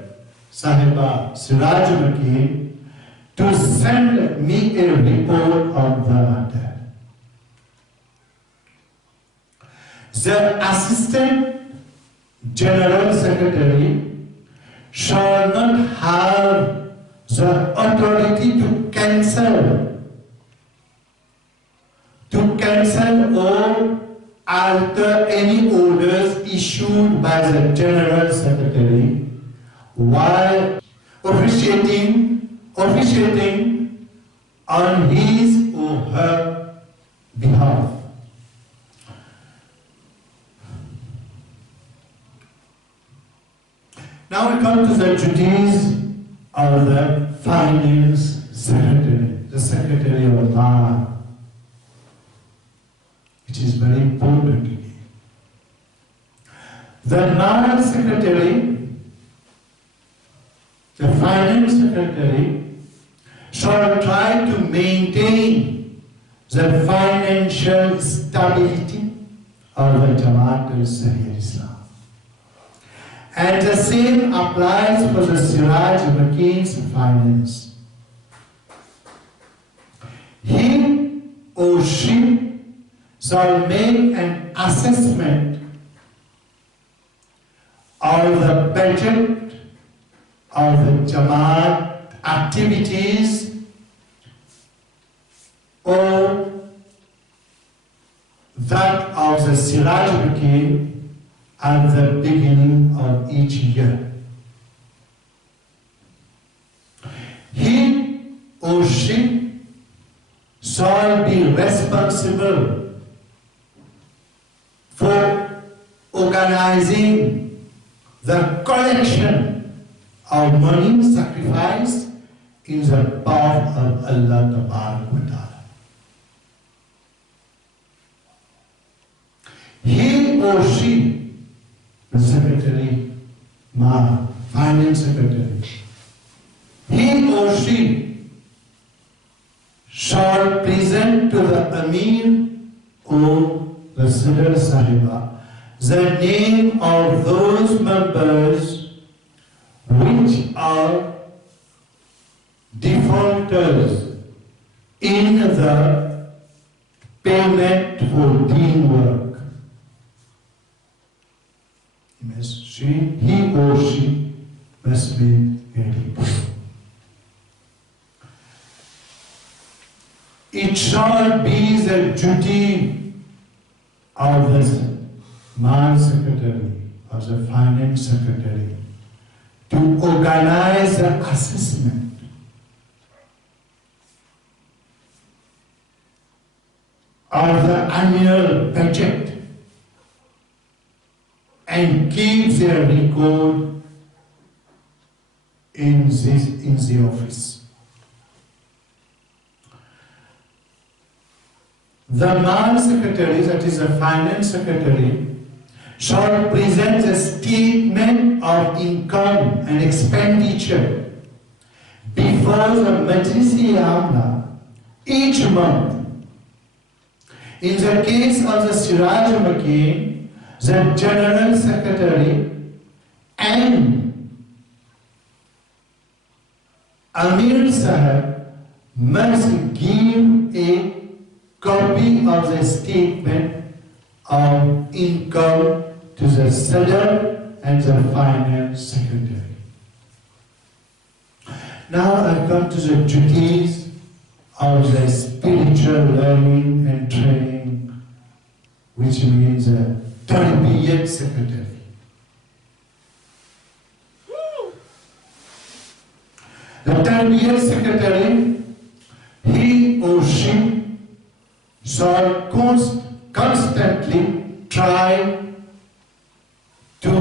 Sahiba Siraj Makin to send me a report on the matter. The Assistant General Secretary shall not have the authority to cancel or alter any orders issued by the General Secretary while officiating on his or her behalf. Now we come to the duties of the finance secretary, the secretary of Allah. It is very important. The Mal secretary, the finance secretary, shall try to maintain the financial stability of the Jamaat al Islam. And the same applies for the Siraj Makin's finance. He or she shall make an assessment of the budget of the Jamaat activities or that of the Siraj Makin at the beginning of each year. He or she shall be responsible for organizing the collection of money sacrificed in the path of Allah Ta'ala. He or she, the secretary, finance secretary, he or she shall present to the Amir or the Sidr Sahiba the name of those members which are defaulters in the payment for deen work. He or she must be able. It shall be the duty of the Mal secretary, of the finance secretary, to organize the assessment of the annual budget and keep their record in the office. The Mal secretary, that is the finance secretary, shall present a statement of income and expenditure before the Majlis-e-Amla each month. In the case of the Siraj Makin, the General Secretary and Amir Sahib must give a copy of the statement of income to the Sadr and the Finance Secretary. Now I come to the duties of the spiritual learning and training, which means the Tarbiyat secretary. The Tarbiyat secretary, he or she shall constantly try to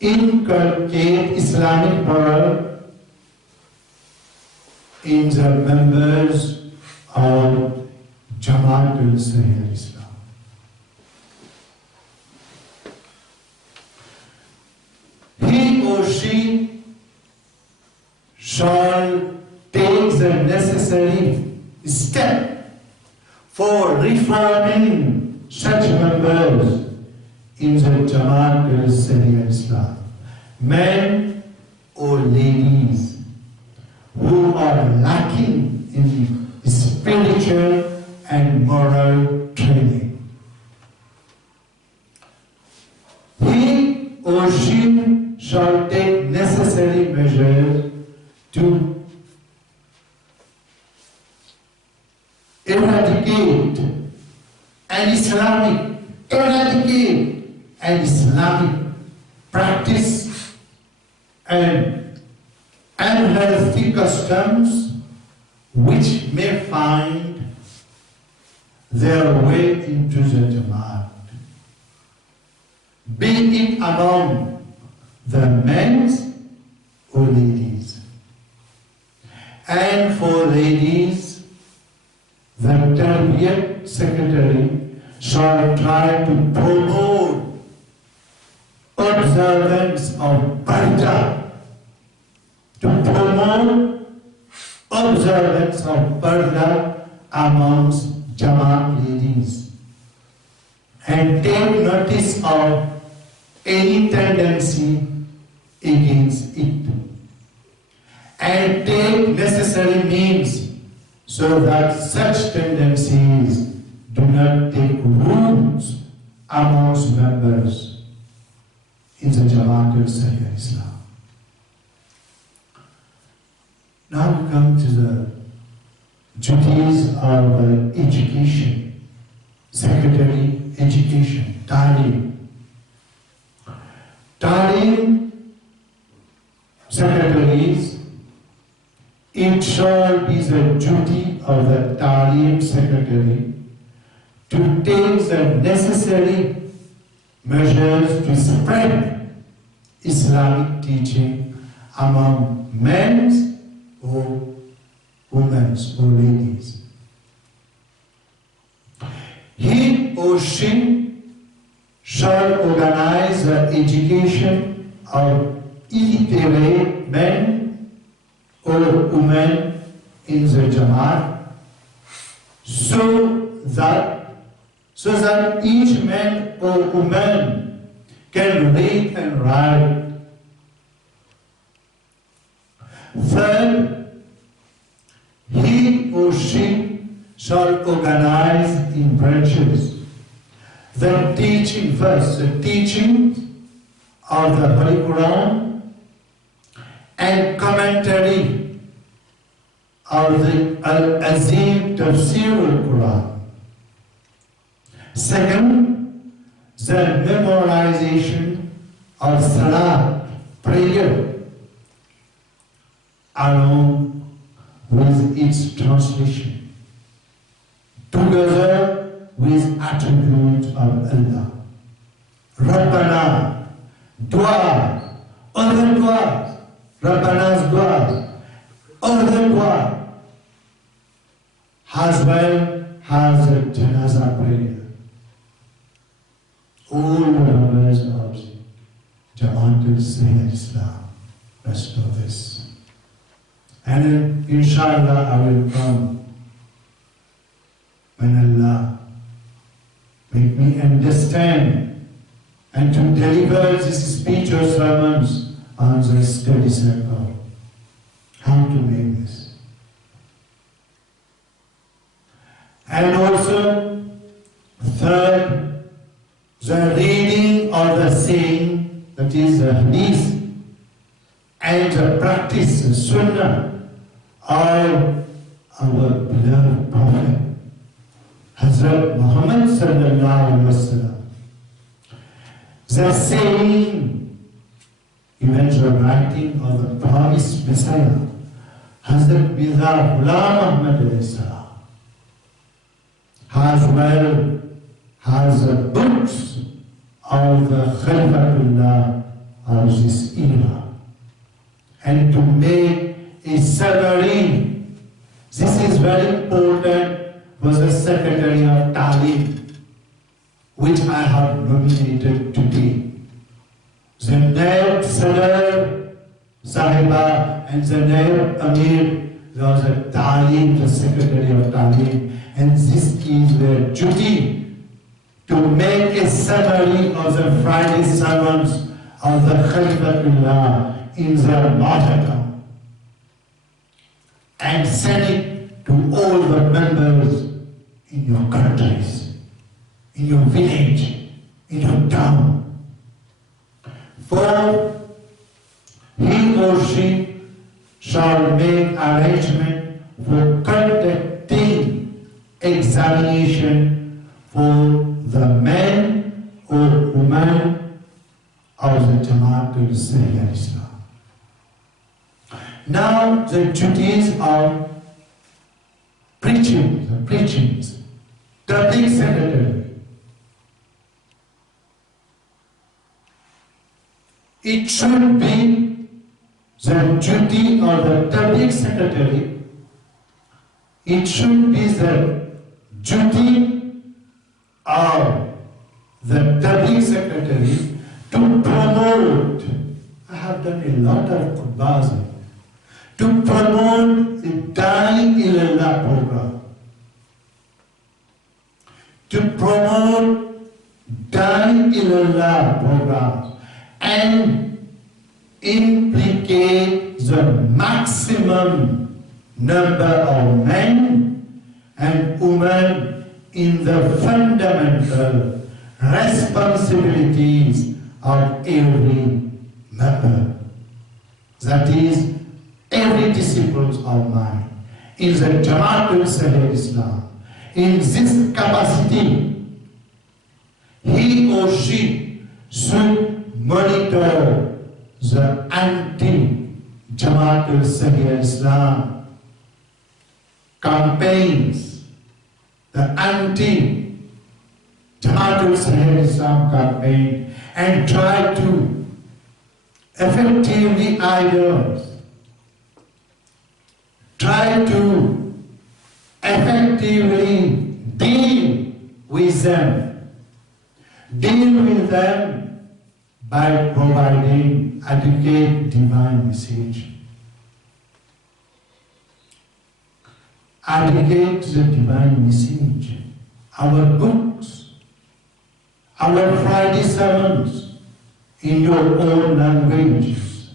inculcate Islamic moral in the members of Jamaat al-Islam. He or she shall take the necessary step for reforming such members in the Jamaat al-Islam, men or ladies who are lacking in spiritual and moral training. He or she shall take necessary measures to eradicate an Islamic practice and unhealthy customs which may find their way into the Jamaat, be it among the men or ladies. And for ladies, the Tarbiyat Secretary shall try to promote observance of Parda, to promote observance of Parda amongst Jamaat ladies, and take notice of any tendency against it, and take necessary means so that such tendencies do not take roots amongst members in the Jamaat-e-Sahih Islam. Now we come to the duties of education, secretary education, Ta'lim. Ta'lim secretaries, it shall be the duty of the Ta'lim secretary to take the necessary measures to spread Islamic teaching among men or women or ladies. He or she shall organize the education of illiterate men or women in the Jamaat so that each man or woman can read and write. Third, he or she shall organize in branches the teaching, first the teaching of the Holy Quran and commentary of the Azim Tafsir al-Quran. Second, the memorization of Salah, prayer, along with its translation, together with attributes of Allah. Rabbana, dua, other dua, Rabbana's dua, other dua, as well as a Janaza prayer. All the members of Jamaat-e-Sahih Islam must know this. And inshallah I will come when Allah make me understand and to deliver this speech or sermons on the study circle. How to make this. And also, third, the reading of the saying, that is the hadith, and the practice, the sunnah, of our beloved Prophet, Hazrat Muhammad sallallahu alaihi wasallam. The saying, even the writing of the promised Messiah, Hazrat Mirza Ghulam Ahmad alayhi salam, as well as the books of the Khalifatullah of this era. And to make a summary, this is very important, was the Secretary of Ta'lim, which I have nominated today. The Naib Sadr Sahiba and the Naib Amir, was the Ta'lim, the Secretary of Ta'lim, and this is their duty to make a summary of the Friday sermons of the Khalifatullah in their mother tongue and send it to all the members in your countries, in your village, in your town. For he or she shall make arrangement for conducting examination for the men or women of the Jamaat-e-Sahih Islam. Now the duties of preaching, the preachings. Tabligh secretary. It should be the duty of the Tabligh secretary, it should be the duty of the Tabligh secretary to promote. I have done a lot of khutbahs to promote the DASTUR-E-ASSASI program, to promote DASTUR-E-ASSASI programs and implicate the maximum number of men and women in the fundamental responsibilities of every member. That is, every disciple of mine in the Jamaat Islam. In this capacity, he or she should monitor the anti-Jamaat Islam campaigns, the anti-Jamaat Islam campaign, and try to effectively try to effectively deal with them by providing adequate divine message. Adequate the divine message. Our books, our Friday sermons in your own languages.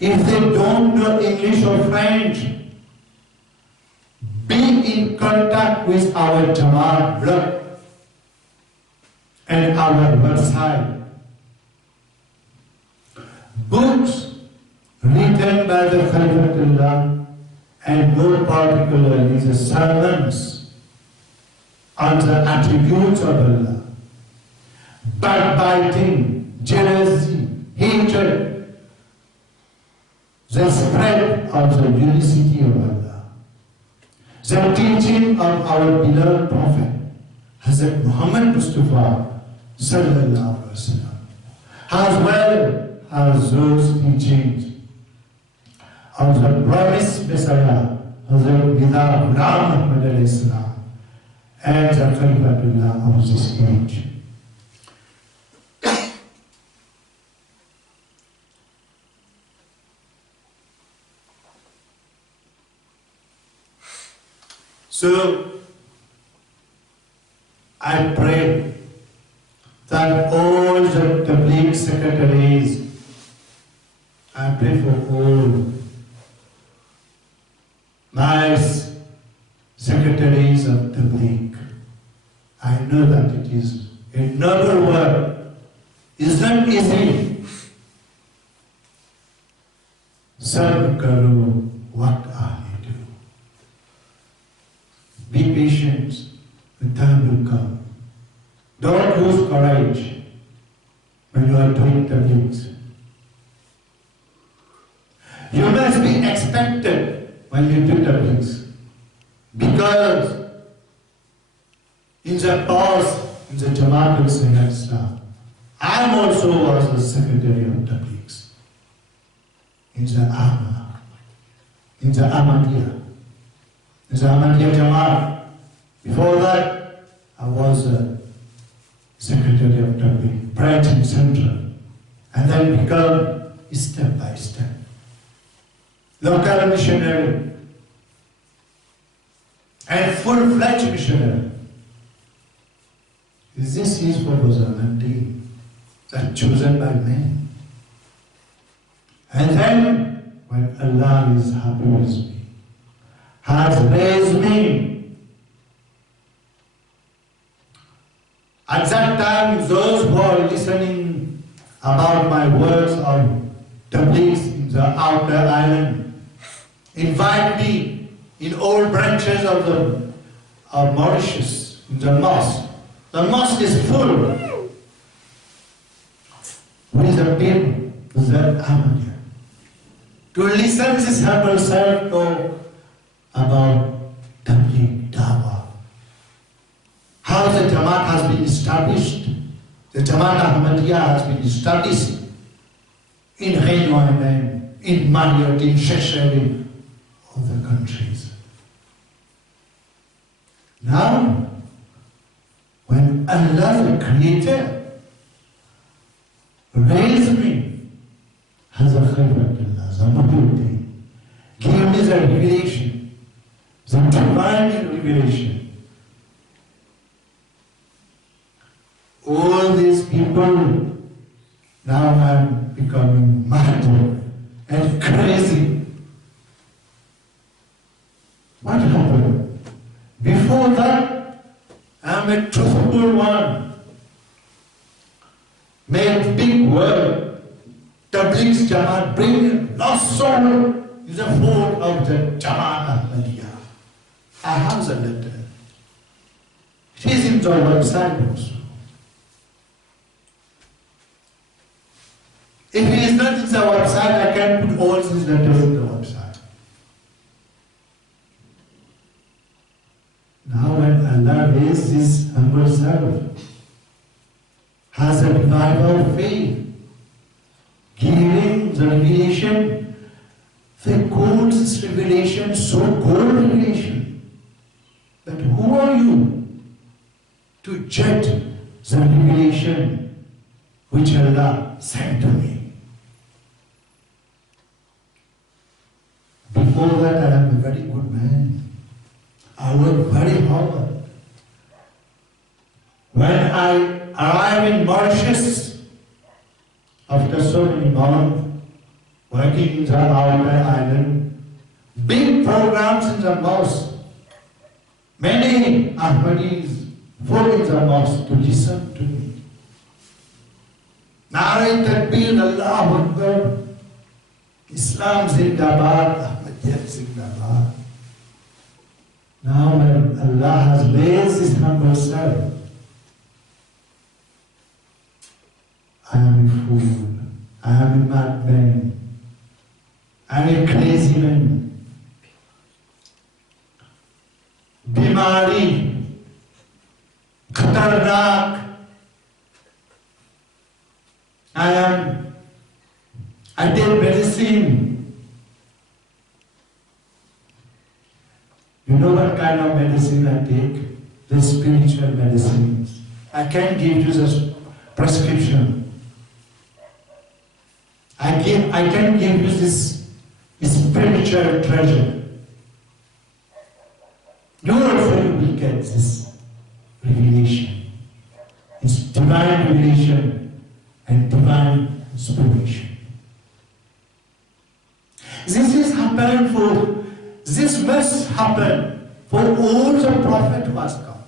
If they don't know English or French, be in contact with our Jamaat blog and our website. Books written by the Khalifatullah, and more particularly the sermons on the attributes of Allah, backbiting, jealousy, hatred, the spread of the unicity of Allah, the teaching of our beloved Prophet, Hazrat Muhammad Mustafa sallallahu alaihi wasallam, as well as those teachings of the promised Messiah, Hazrat DJAWHARAT-UL-KAMAL and the Khalifatullah of this age. So, I pray that all the Tabligh secretaries, I pray for all my secretaries of Tabligh. I know that it is a noble work. It's not easy. Sab karo what I do. Be patient, the time will come. Don't lose courage when you are doing Tabligh. You must be expected when you do Tabligh. Because in the past, in the Jamaat Islam, I also was the secretary of Tabligh. In the Ahmadiyya, Jamaat. Before that, I was a secretary of Tabligh, branch in Central, and then become step by step local missionary and full-fledged missionary. This is for those that chosen by men. And then, when Allah is happy with me, has raised me, at that time, those who are listening about my words on Tabligh in the outer island invite me in all branches of Mauritius, in the mosque. The mosque is full with the people, with the Ahmadiyya, to listen to this humble self talk about Tabligh Dawah. established, the Jamaat Ahmadiyya has been established in Hainwain, in Marriott, in Cheshire, in other countries. Now, when Allah the Creator raised me, Hazrat Khalifatullah, Zamabuddin, gave me the revelation, the divine revelation. All these people, now I'm becoming mad and crazy. What happened? Before that, I'm a truthful one. Made big word. Tabligh Jamaat, bring lost soul is the fold of the Jamaat Ahmadiyya. I have the letter. It is in the website also. If it is not in the website, I can put all these letters in the website. Now when Allah raised His humble servant, has a revival of faith, giving the revelation, they call this revelation so-called revelation. But who are you to judge the revelation which Allah sent to me? Before that, I am a very good man. I work very hard. When I arrive in Mauritius, after so many months, working in the outer island, big programs in the mosque, many Ahmadis fall in the mosque to listen to me. Nare Takbir, Allahu Akbar, Islam Zindabad, Ahmadiyya Zindabad. Now when Allah has raised His humble servant, I am a fool, I am a madman, I am a crazy man. Bimari, khatarnak. I take medicine. You know what kind of medicine I take? The spiritual medicines. I can give you the prescription. I can give you this spiritual treasure. You also will get this revelation. It's divine revelation and divine inspiration. This must happen for all the Prophet who has come.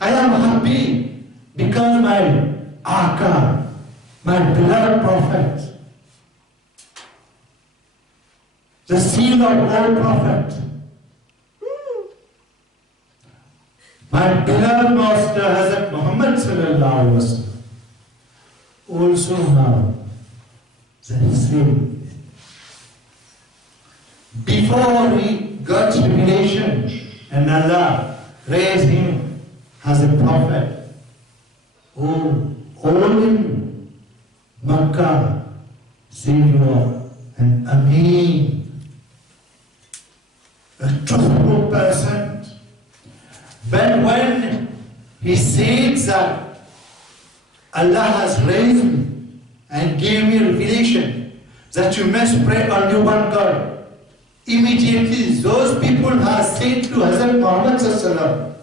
I am happy because my Aka, my beloved Prophet, the seal of all Prophet, my beloved Master Hazrat Muhammad sallallahu alaihi wasallam, also now the same. Before he got revelation and Allah raised him as a prophet, all in Makkah, Savior and Ameen, a truthful person. But when he says that Allah has raised me and gave me revelation that you must pray only one God, immediately those people have said to Hazrat Muhammad sallallahu,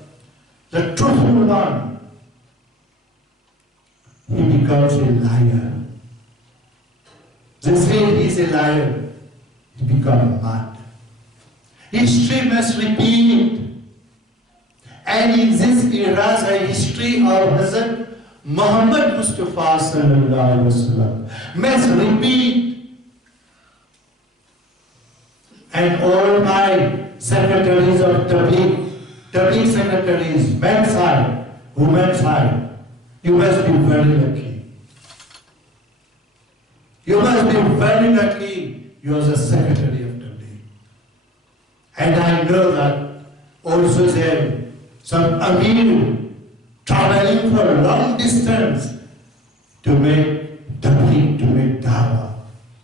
the truthful one, he becomes a liar. They say he is a liar, he becomes mad. History must repeat. And in this era, the history of Hazrat Muhammad Mustafa sallallahu alaihi wasallam must repeat. And all my secretaries of Tabligh secretaries, men's side, women's side, you must be very lucky. You must be very lucky you are the secretary of Tabligh. And I know that also there some Amir traveling for a long distance to make tabligh, to make dawah.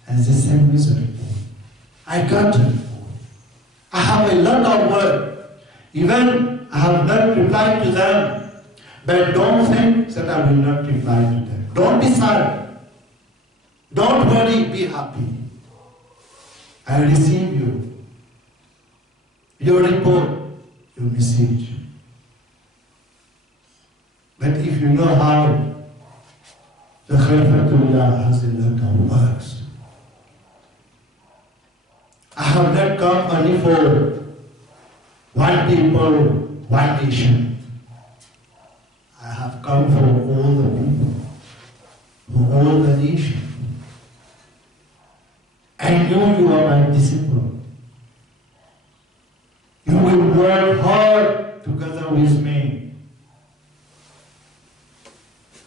And they send me the report. I got the report. I have a lot of work. Even I have not replied to them. But don't think that I will not reply to them. Don't be sad. Don't worry, be happy. I receive you. Your report, your message. But if you know how the Khalifatullah has a lot of works. I have not come only for one people, one nation. I have come for all the people, for all the nation. I know you are my disciple. You will work hard together with me.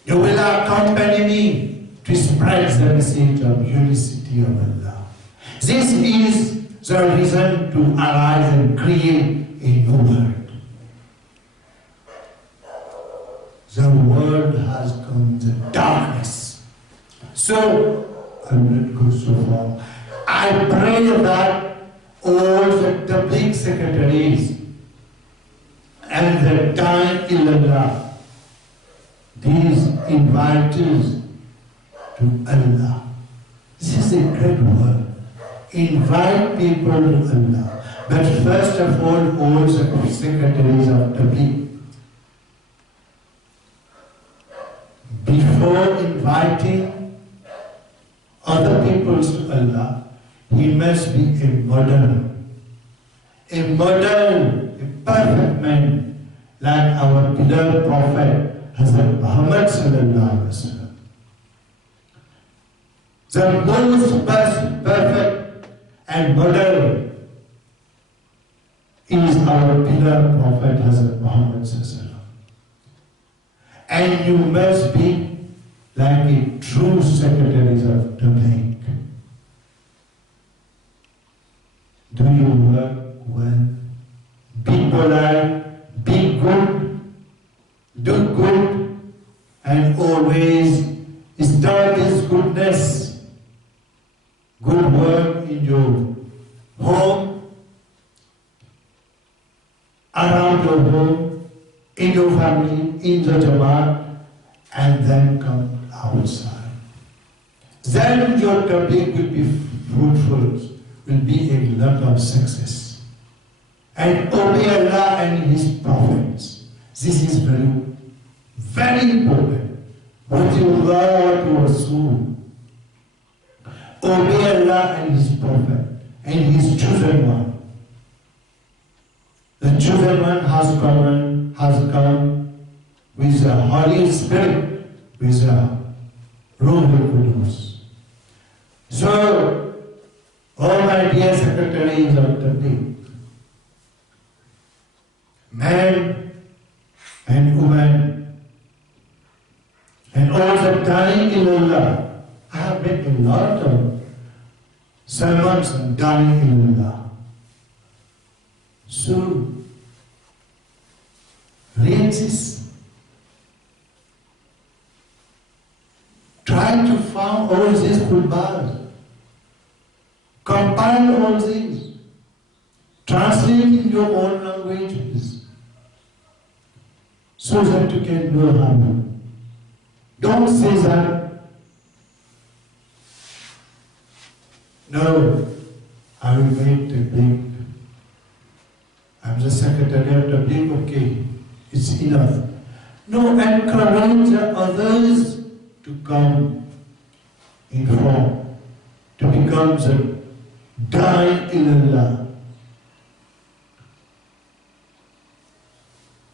You will accompany me to spread the message of unity of Allah. This is the reason to arise and create a new world. The world has come to darkness. So, I will not go so far. I pray that all the tabligh secretaries and the Da'i ilallah, these inviters to Allah. This is a great word. Invite people to Allah. But first of all the secretaries of tabligh, before inviting other people to Allah, he must be a model, a perfect man, like our beloved Prophet Hazrat Muhammad sallallahu alaihi wasallam. The most perfect and model is our beloved Prophet Hazrat Muhammad sallallahu alaihi wasallam. And you must be like a true secretary of tabligh. Do you work well? Be polite, be good, do good, and always establish goodness. Good work in your home, around your home, in your family, in the Jamaat, and then come outside. Then your tabligh will be fruitful, will be a lot of success. And obey Allah and His prophets. This is very, very important. What you love your soul. Obey Allah and His prophet and His chosen one. The chosen one has come with the Holy Spirit, with the Ruhul Qudus. So, all my dear secretaries of tabligh, men and women, and all the Da'i ilallah, I have made a lot of sermons on Da'i ilallah. So, read this. Try to find all these khutbahs. Compile all these. Translate in your own languages. So that you can know how. Don't say that, no, I will make tabligh. I'm the secretary of tabligh, okay, it's enough. No, encourage others to come in form, to become the Da'i ilallah.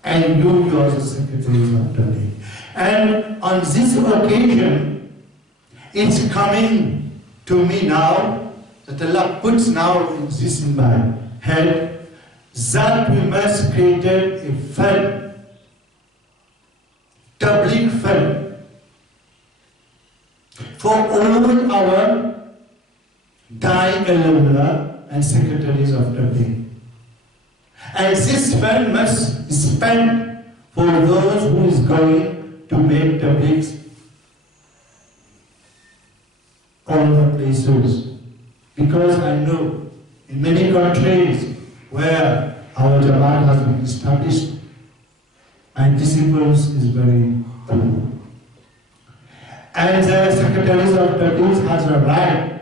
And you are the secretary of tabligh. And on this occasion, it's coming to me now, that Allah puts now this in my head, that we must create a fund, tabligh fund, for all our Da'i ilallah and secretaries of tabligh. And this fund must be spent for those who is going to make the bricks on the places. Because I know in many countries where our Jamaat has been established and disciples is very poor. And the secretaries of Tabligh has a right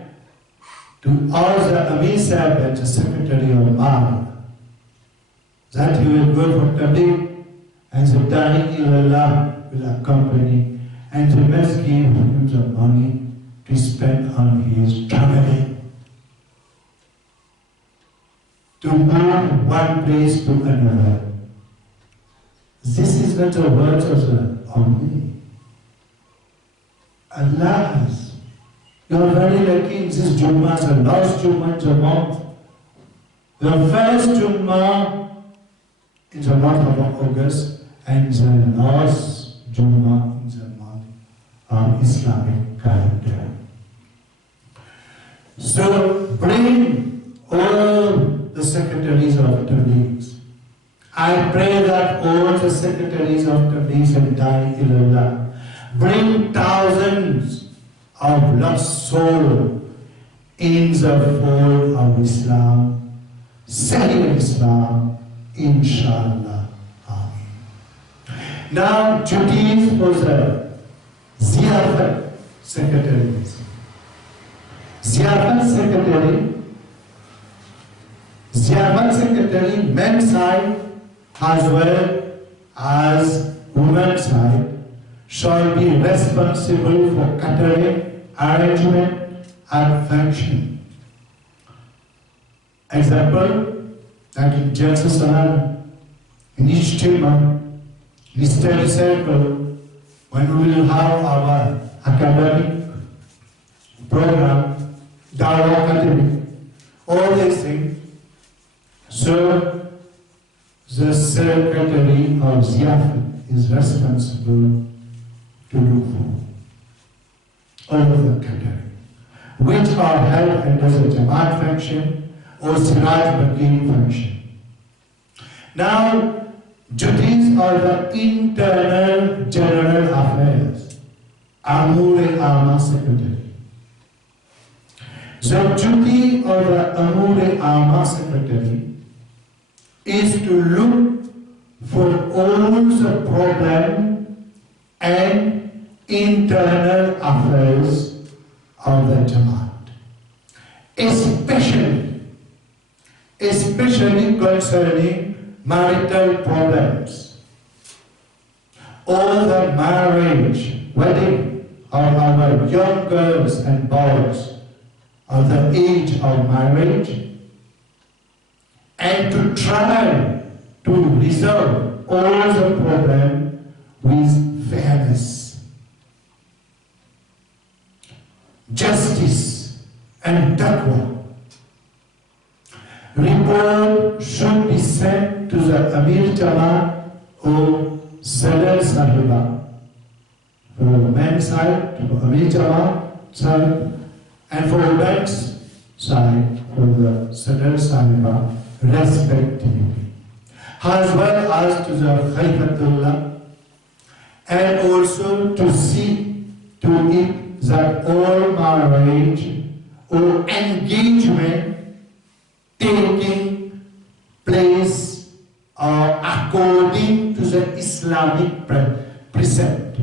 to ask the Amir Sahib and the secretary of Mal that he will go for Tabligh and the Da'i-Ilallah will accompany and he must give him the money to spend on his traveling, to move one place to another. This is not the words of the Amir. Allah has. You are very lucky in this Jummah, the last Jummah in the month. The first Jummah in the month of August and the last Jummah in the month of Islamic calendar. So bring all the secretaries of Tabligh. I pray that all the secretaries of Tabligh and Da'i-Ilallah bring thousands of lost souls in the fold of Islam, Sahih Islam, inshallah. Amen. Now, duties for the Ziyafat secretaries. Ziyafat secretary, men's side as well as women's side, shall be responsible for catering, arrangement, and function. Example, that in Jerusalem, in each Jummah, in study circle, when we will have our academic program, Dawah academic, all these things. So, the secretary of Ziyafat is responsible to look for all of the catering, which are held under the Jamaat function or Siraj Bagin function. Now, duties are the internal general affairs, Amur-e-Amma secretary. The duty of the Amur-e-Amma secretary is to look for all the problems and internal affairs of the Jamaat, especially concerning marital problems, all the marriage, wedding of our young girls and boys of the age of marriage, and to try to resolve all the problems with fairness, justice, and taqwa. Report should be sent to the Amir Jamaat or Sadar Sahiba. For men's side, to Amir Jamaat side, and for women's side, for the Sadar Sahiba, respectively. As well as to the Khalifatullah, and also to see to it that all marriage or engagement taking place according to the Islamic precept.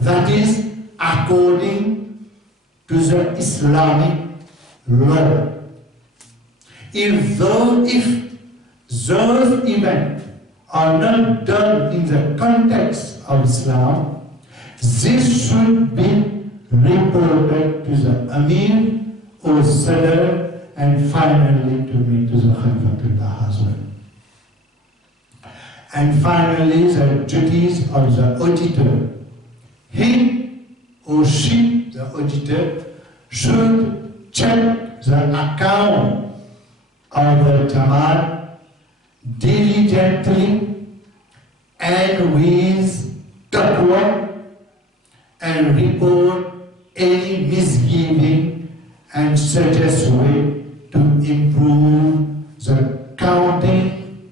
That is, according to the Islamic law. If those events are not done in the context of Islam, this should be reported to the Amir or Sadr, and finally to me, to the Khalifatullah as well. And finally, the duties of the auditor. He or she, the auditor, should check the account of the Jamaat diligently and with taqwa, and report any misgiving and suggest way to improve the counting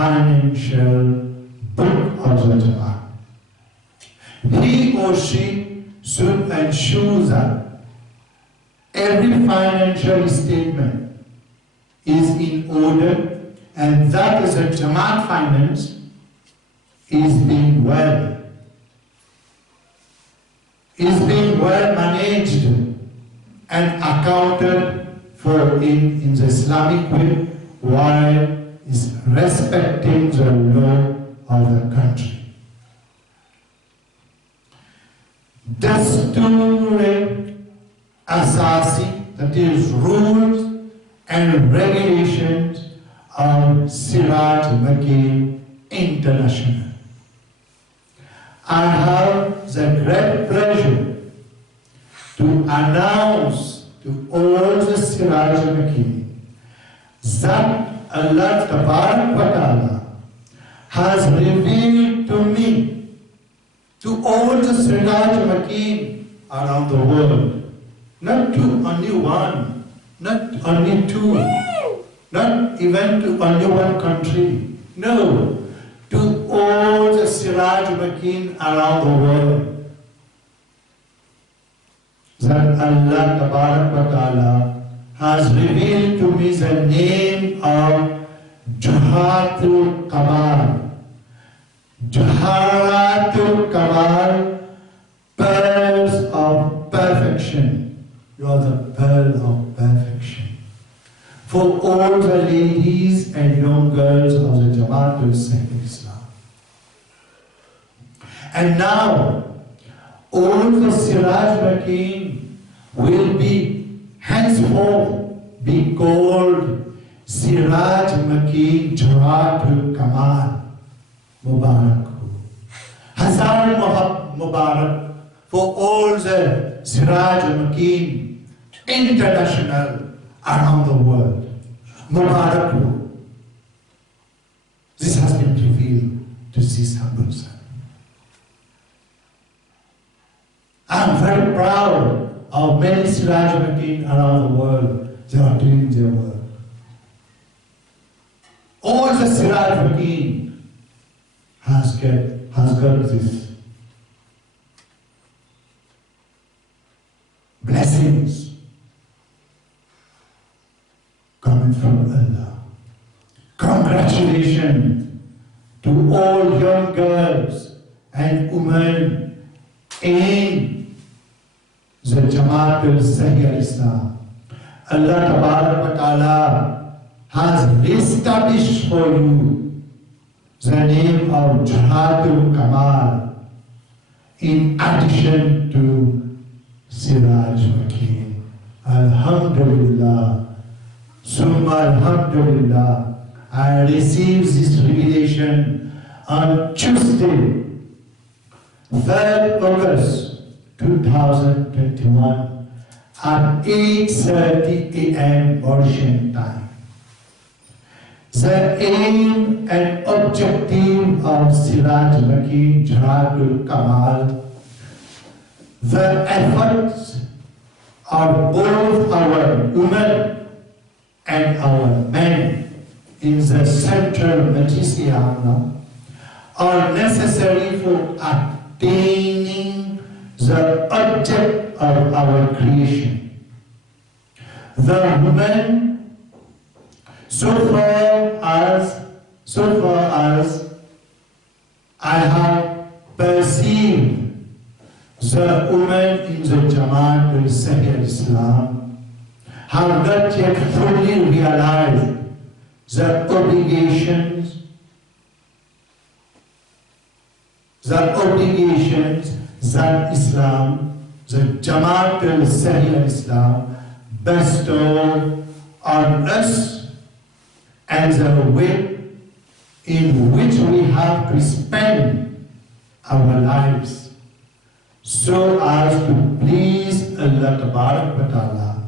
financial book of the Jamaat. He or she should ensure that every financial statement is in order, and that is a Jamaat finance is being well managed and accounted for in the Islamic way, while is respecting the law of the country. Dastur-E-Asasi, that is rules and regulations of Siraj Makki International. I have the great pleasure to announce to all the Siraj Makki that Allah Ta'ala has revealed to me, to all the Siraj Makki around the world, not to only one, not only two, not even to only one country, no, to all the Siraj Makki around the world, that Allah Ta'ala has revealed to me the name of DJAWHARAT-UL-KAMAL. DJAWHARAT-UL-KAMAL, pearls of perfection. You are the pearl of perfection. For all the ladies and young girls of the Jamaat of Islam. And now, all the Siraj Makki will be henceforth be called Siraj Makki Jawharatul-Kamal. Mubarak. Hazar Mubarak for all the Siraj Makki International around the world. Mubarak. This has been revealed to this humble son. I am very proud of many Siraj Makki around the world. They are doing their work. All the Siraj Makki has got this blessings coming from Allah. Congratulations to all young girls and women in the Jamaat Sahih al-Islam. Allah Ta'ala has established for you the name of Jawharatul-Kamal in addition to Siraj Makki. Alhamdulillah, Summa Alhamdulillah, I received this revelation on Tuesday, 3rd August 2021 at 8:30 a.m. Mauritian time. The aim and objective of Siraj Makki Jawharatul-Kamal, the efforts of both our women and our men in the central Majlis-e-Amna are necessary for attaining the object of our creation. The women, so far as I have perceived, the women in the Jamaat of Sahih al-Islam have not yet fully realized the obligations that Islam, the Jamaat of Sahih al-Islam, bestow on us, and the way in which we have to spend our lives so as to please Allah Ta'ala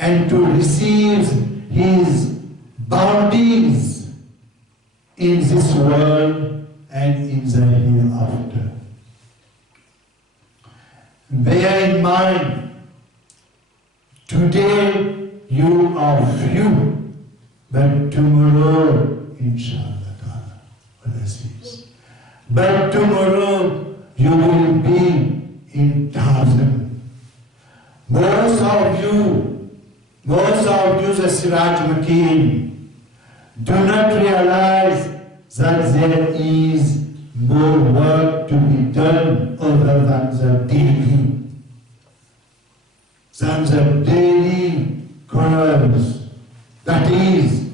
and to receive His bounties in this world and in the hereafter. Bear in mind, today you are few, but tomorrow, inshallah ta'ala, overseas. But tomorrow you will be in 1,000. Most of you, the Siraj Makin, do not realize that there is more work to be done other than the daily chorus. That is,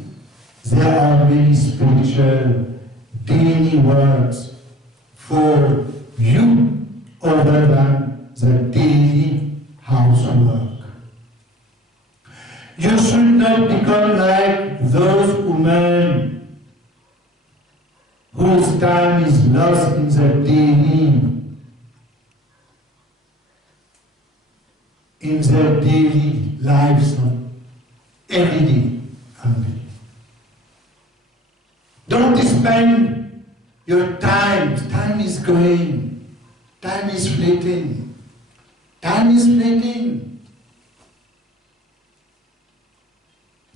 there are many spiritual daily works for you other than the daily housework. You should not become like those women whose time is lost in the daily lives of every day only. Don't spend your time. Time is going. Time is fleeting. Time is fleeting.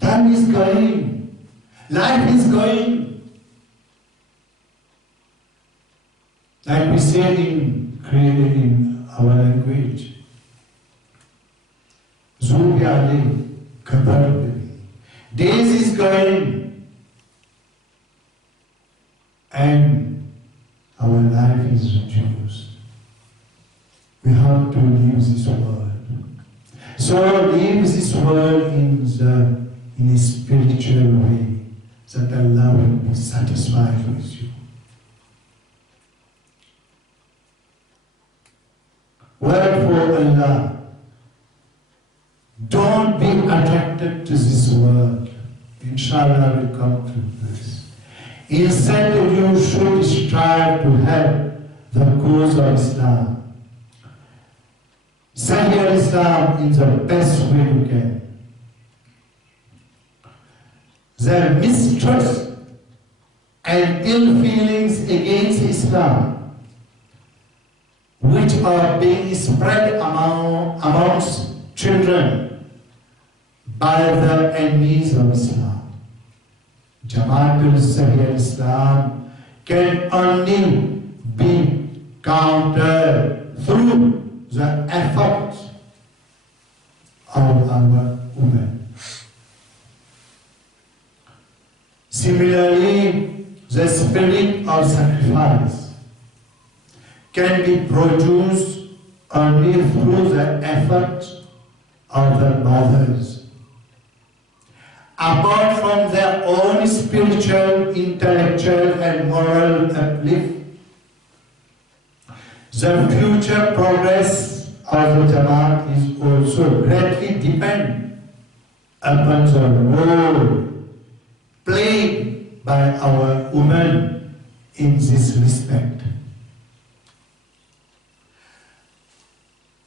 Time is going. Life is going. Like we say in our language, days is going and our life is reduced. We have to leave this world. So leave this world in a spiritual way, that Allah will be satisfied with you. Wherefore Allah, don't be attracted to this world. Inshallah we'll come to this. Instead you should strive to help the cause of Islam. Sahih Islam in the best way you can. The mistrust and ill feelings against Islam, which are being spread amongst children by the enemies of Islam. Jamaat Islam can only be countered through the effort of our women. Similarly, the spirit of sacrifice can be produced only through the effort of the mothers. Apart from their own spiritual, intellectual and moral uplift, the future progress of the Jamaat is also greatly dependent upon the role played by our women in this respect.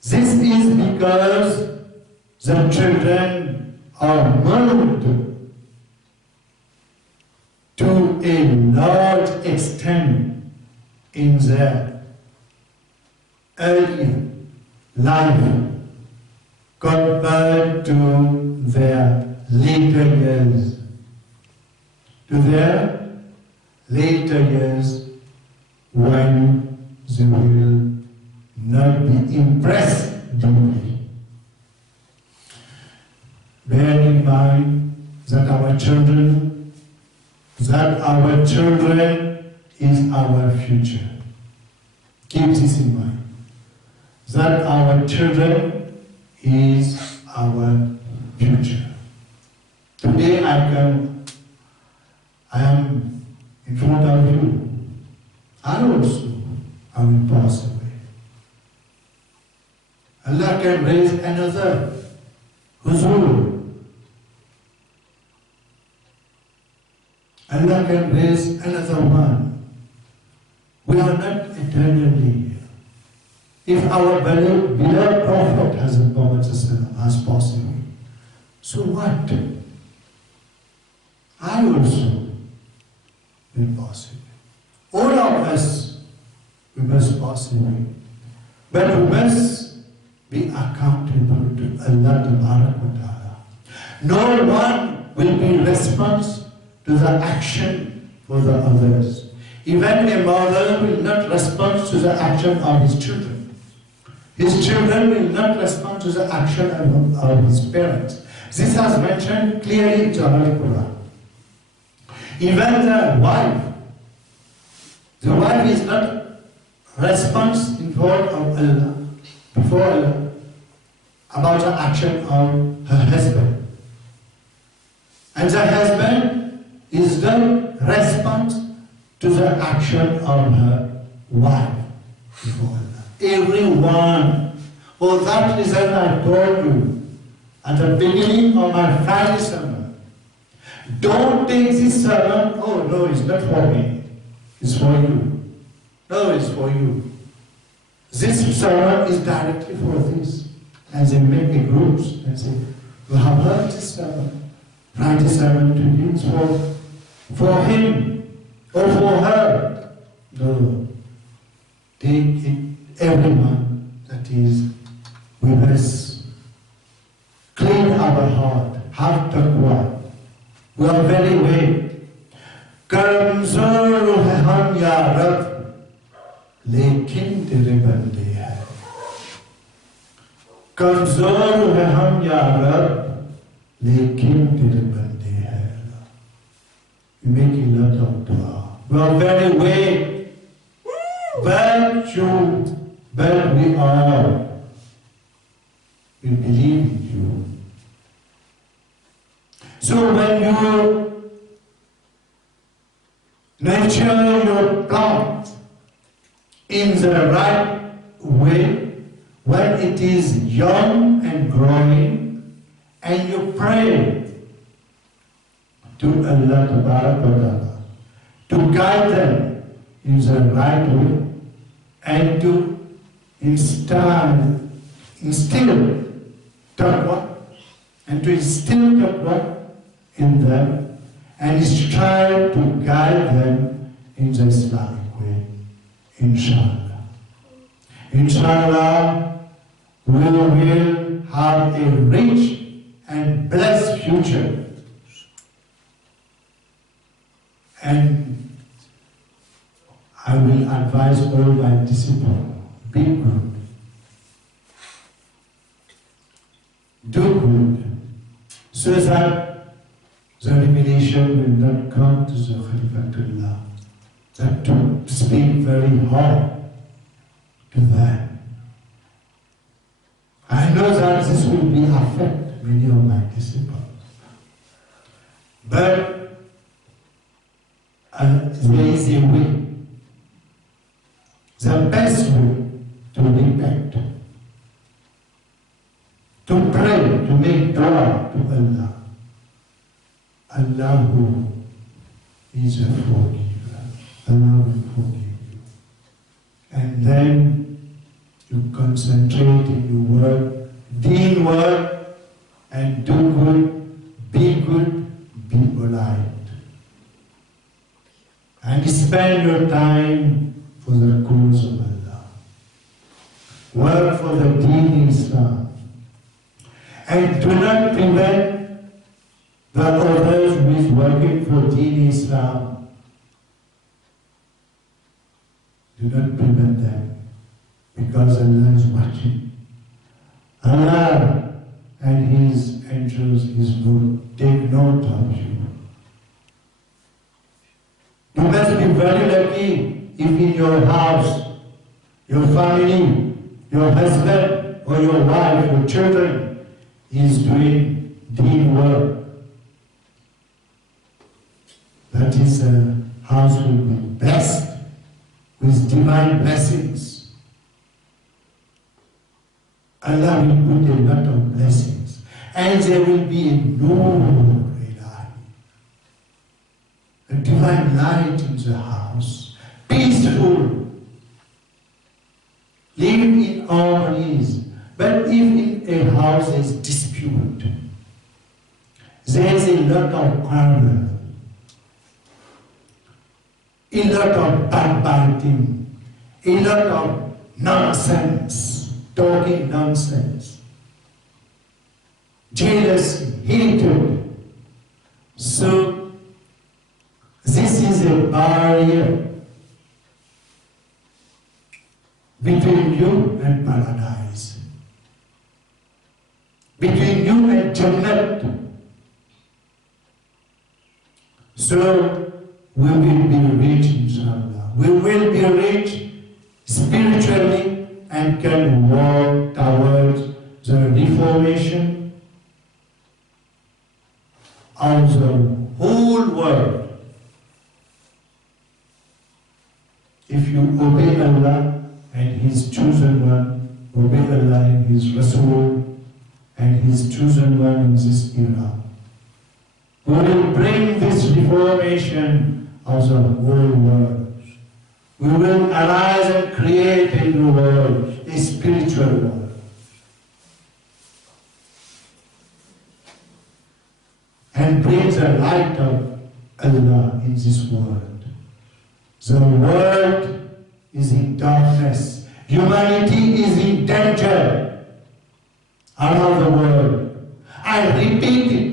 This is because the children are moved to a large extent in their early life compared to their later years. When they will not be impressed deeply. Bear in mind that our children is our future. Keep this in mind. That our children is our future. Today I am in front of you. I also will pass away. Allah can raise another Huzur. Allah can raise another one. We are not eternally here. If our beloved Prophet has passed away, so what? I also will pass away. All of us, we must pass away. But we must be accountable to Allah Ta'ala. No one will be responsible to the action for the others. Even a mother will not respond to the action of his children. His children will not respond to the action of his parents. This has mentioned clearly in the Holy Quran. Even the wife is not response in front of Allah, before Allah, about the action of her husband. And the husband is the response to the action of her wife before Allah. Everyone. For that reason I told you at the beginning of my Friday sermon, don't take this sermon, oh no, it's not for me, it's for you. No, it's for you. This sermon is directly for this. And they make the groups and say, you have heard this sermon, write this sermon to him, it's for him or for her. No. Take it, everyone that is with us. Clean our heart, have taqwa. We are very weak. Kamzor hai hum ya Rab, लेकिन तेरे बंदे हैं। कमजोर है हम या रब, लेकिन तेरे बंदे हैं। We make a lot of dua. We are very weak, but we are. We believe in you. So when you nurture your plant in the right way, when it is young and growing, and you pray to Allah Ta'ala to guide them in the right way and to instill taqwa and to instill taqwa in them and strive to guide them in the Islamic way. Inshallah. Inshallah, we will have a rich and blessed future. And I will advise all my disciples, be good. Do good, so that the revelation will not come to the Khalifatullah. That to speak very hard to them. I know that this will be affect many of my disciples. But there is a way. The best way to repent, to pray, to make dua to Allah. Allah who is a forgiver. Allah will forgive you. And then you concentrate in your work, deen work, and do good, be polite. And spend your time for the cause of Allah. Work for the deen Islam. And do not prevent the others who is working for deen Islam. Do not prevent them, because Allah is watching. Allah and His angels take note of you. You must be very lucky if in your house, your family, your husband or your wife, your children is doing deen work. That is, a house will be blessed with divine blessings. Allah will put a lot of blessings, and there will be a nur, a divine light in the house, peaceful, living in harmonies. But if in a house there is dispute, there is a lot of quarrel, a lot of backbiting, a lot of nonsense, talking nonsense, jealousy, hatred. So this is a barrier between you and paradise, between you and Jannat. So we will be rich, inshallah. We will be rich spiritually and can walk towards the reformation of the whole world. If you obey Allah and His chosen one, obey Allah and His Rasul and His chosen one in this era, we will bring this reformation of the whole world. We will arise and create a new world, a spiritual world. And bring the light of Allah in this world. The world is in darkness. Humanity is in danger around the world. I repeat it.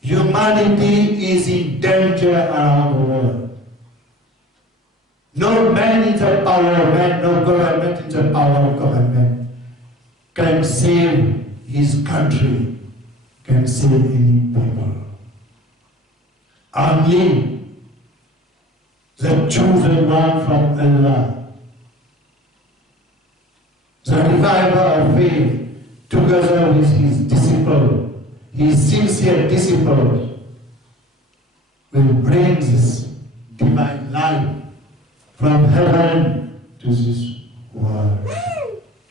Humanity is in danger around the world. No man in the power of man, no government in the power of government can save his country, can save any people. Only the chosen one from Allah, the reviver of faith, together with his disciple, his sincere disciples, will bring this divine life from heaven to this world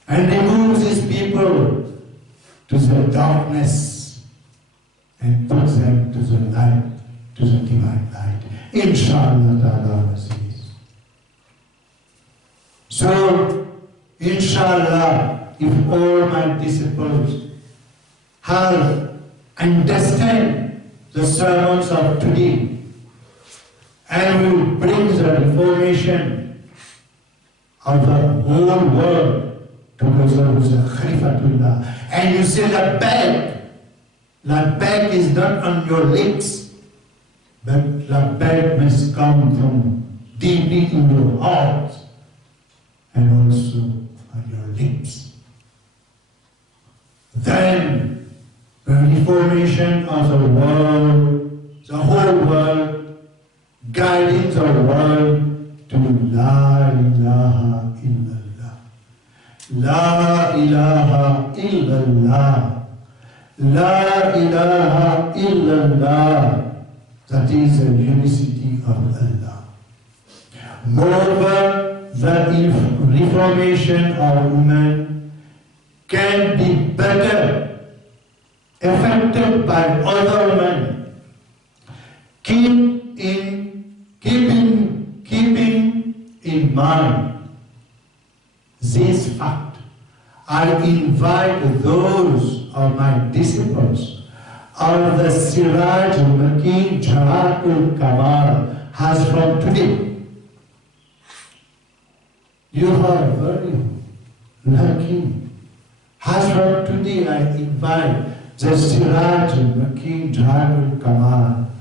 and remove these people to the darkness and put them to the light, to the divine light. Inshallah ta'ala Aziz. So, inshallah, if all my disciples have understand the sermons of today and will bring the reformation of the whole world together with the Khalifatullah. And you say labbaik is not on your lips, but labbaik must come from deeply in your heart and also on your lips. Then the reformation of the world, the whole world, guiding the world to La ilaha illallah. La ilaha illallah. La ilaha illallah. That is the unicity of Allah. Moreover, the reformation of women can be better affected by other men. Keeping in mind this fact, I invite those of my disciples of the Siraj Makin Jamaat-ul-Kamal has from today. You are very lucky. As from today, I invite the Siraj Makin Jamaat-ul-Kamal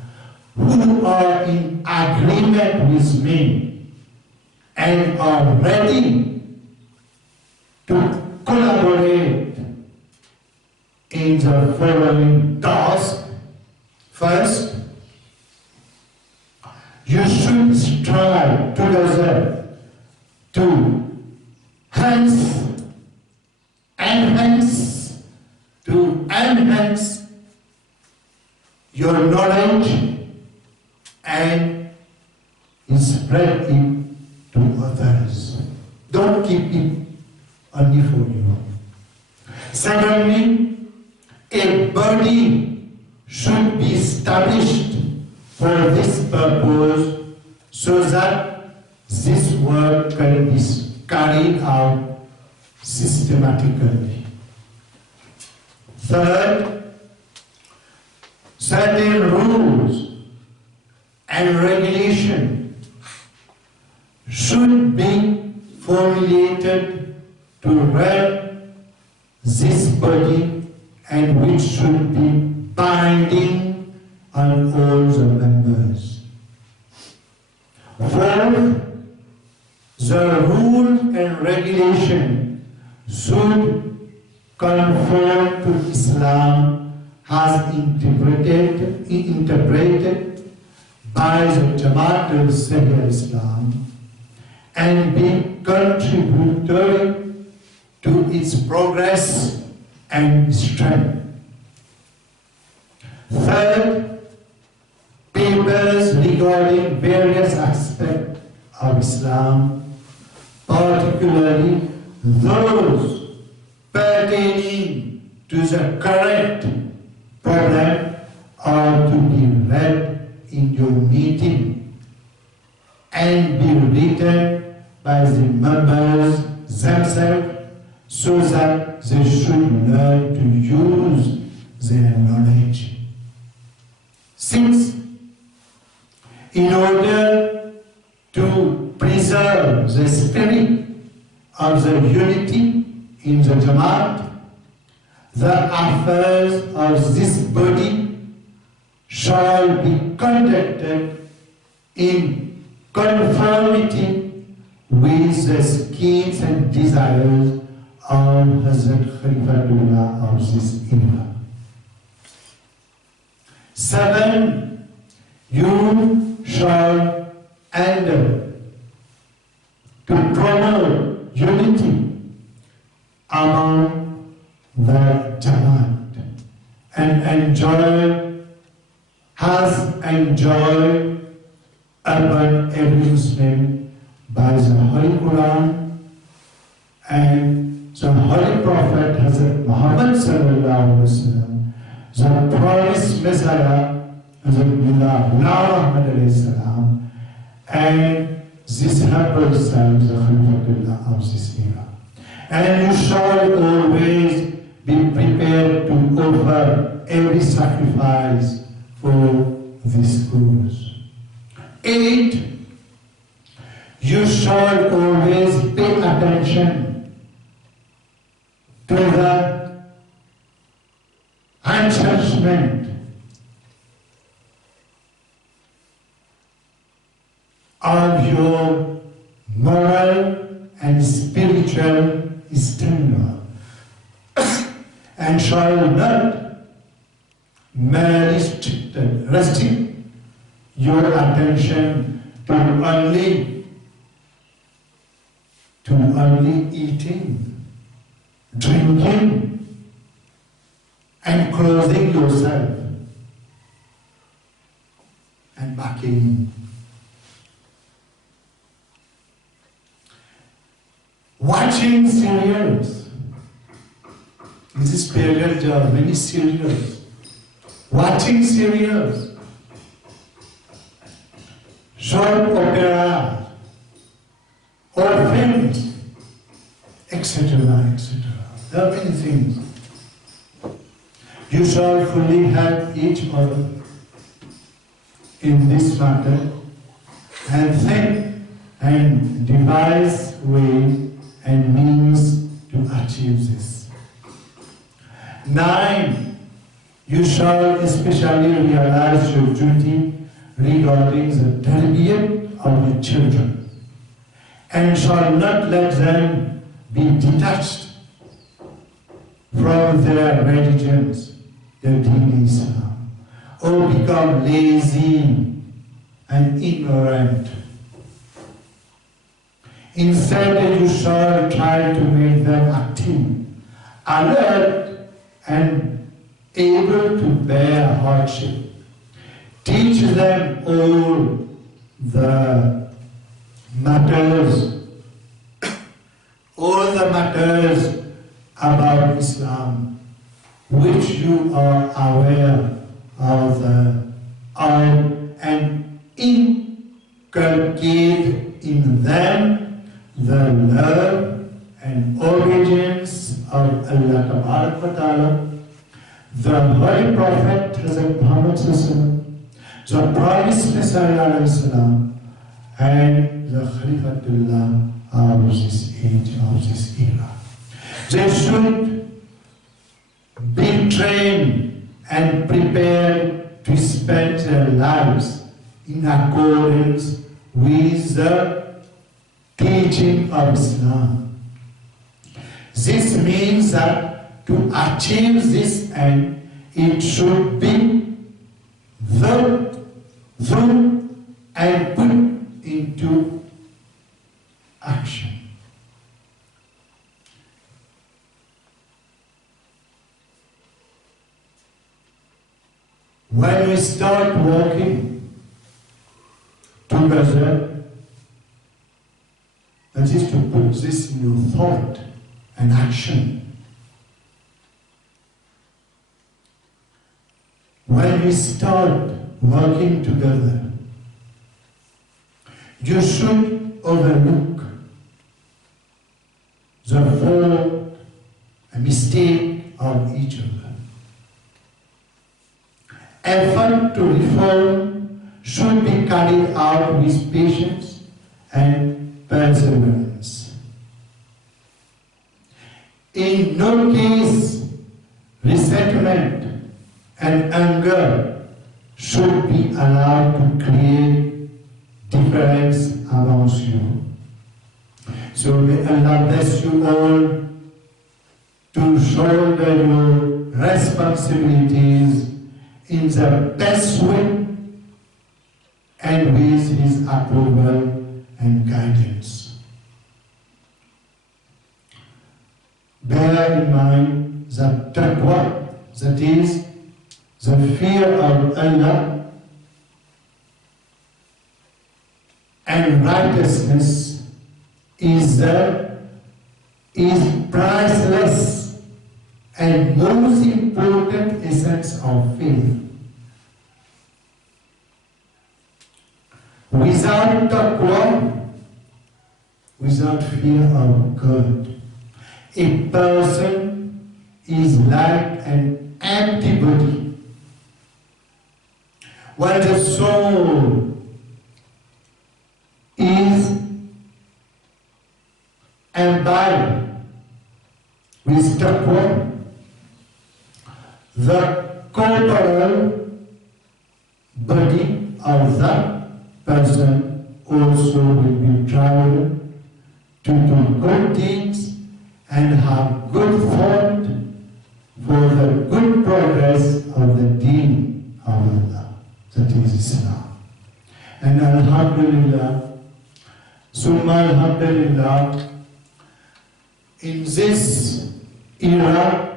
who are in agreement with me and are ready to collaborate in the following task. First, you should strive together to enhance your knowledge and spread it to others. Don't keep it only for you. Secondly, a body should be established for this purpose so that this work can be carried out systematically. Third, certain rules and regulations should be formulated to run this body and which should be binding on all the members. Fourth, the rule and regulation should conform to Islam as interpreted by the Jamaat of Sahih Islam and be contributory to its progress and strength. Third, papers regarding various aspects of Islam, particularly those pertaining to the current problem, are to be read in your meeting and be written by the members themselves so that they should learn to use their knowledge. Six, in order to preserve the spirit of the unity in the Jamaat, the affairs of this body shall be conducted in conformity with the schemes and desires of Hazrat Khalifatullah of this era. 7, you shall endeavor to promote unity among the Jamaat and enjoy upon every Muslim by the Holy Quran and the Holy Prophet Hazrat Muhammad sallallahu alaihi wasallam, the promised Messiah Hazrat Muhammad alayhi salam, and this humble self, the Khalifatullah of this era. And you shall always be prepared to offer every sacrifice for this cause. 8, you shall always pay attention to the enhancement of your moral and spiritual standard and shall not merely restrict your attention to only eating, drinking, and clothing yourself and backing. Watching serials. This is period job, many serials. Watching serials. Short opera or films, etc., etc. There are many things. You shall fully help each other in this matter and think and devise ways and means to achieve this. 9, you shall especially realize your duty regarding the tarbiyat of the children and shall not let them be detached from their religions, their deen Islam, or become lazy and ignorant. Instead, you shall try to make them active, alert, and able to bear hardship. Teach them all the matters about Islam, which you are aware of, and inculcate in them the love and obedience of Allah Ta'ala, the Holy Prophet Hazrat Muhammad the promised Messiah and the Khalifatullah of this age, of this era. They should be trained and prepared to spend their lives in accordance with the teachings teaching of Islam. This means that to achieve this end, it should be thought and put into action. When we start working together, that is to put this in your thought and action. When we start working together, you should overlook the fault and mistake of each other. Effort to reform should be carried out with patience and perseverance. In no case, resentment and anger should be allowed to create difference amongst you. So may Allah bless you all to shoulder your responsibilities in the best way and with His approval and guidance. Bear in mind that taqwa, that is, the fear of Allah and righteousness is priceless and most important essence of faith. Without taqwa, without fear of God, a person is like an empty body, while the soul is imbibed with taqwa. The corporal body of that person also will be trained to do good deeds and have good thought for the good progress of the deen of Allah, that is Islam. And Alhamdulillah, Summa Alhamdulillah, in this era,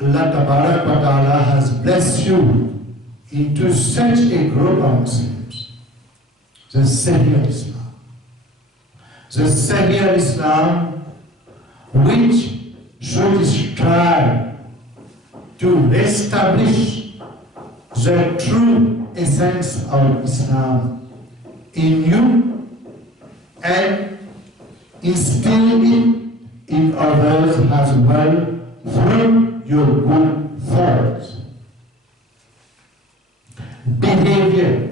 Allah Tabarak wa Ta'ala has blessed you into such a group of Muslims, the Sahih Islam. The Sahih Islam, which should strive to establish the true essence of Islam in you and instill it in others as well through your good thoughts, behavior,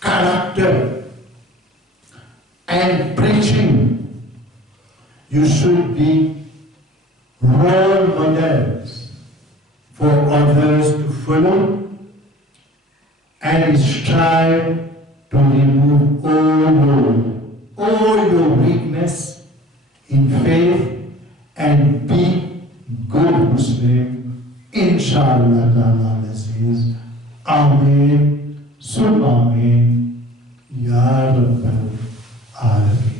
character, and preaching. You should be role models for others to follow and strive to remove all your weakness in faith and be good Muslim, inshallah ta'ala aziz. Ameen, summa ameen, ya Rabbal Alameen.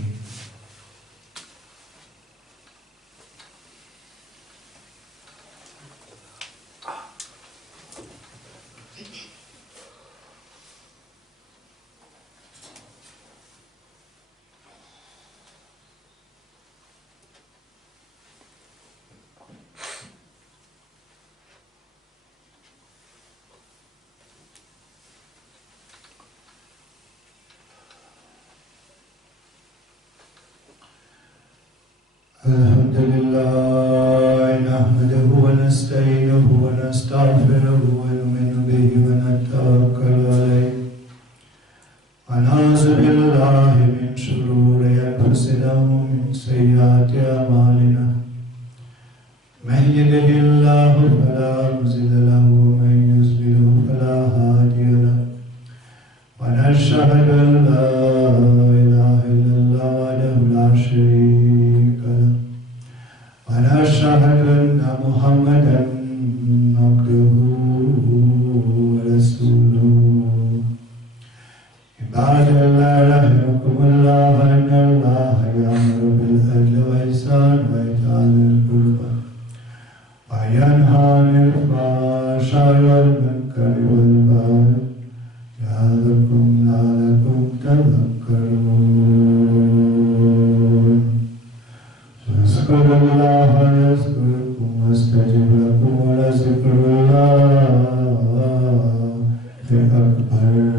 Alhamdulillah, nahmaduhu wa nasta'inuhu wa nastaghfiruhu wa nu'minu bihi wa natawakkalu alayhi wa na'udzu billahi min shururi anfusina wa min sayyiati a'malina. Man yahdihillahu fala mudilla lahu wa man yudlil fala hadiya lahu. Wa nashhadu an la ilaha illallah ونشهد أن محمدا عبده ورسوله عباد الله رحمكم الله إن الله يأمر بالعدل والإحسان وإيتاء ذي القربى وينهى عن الفحشاء والمنكر والبغي يعظكم لعلكم تذكرون فاذكروا الله يذكركم واستجب لكم ولذكر الله أكبر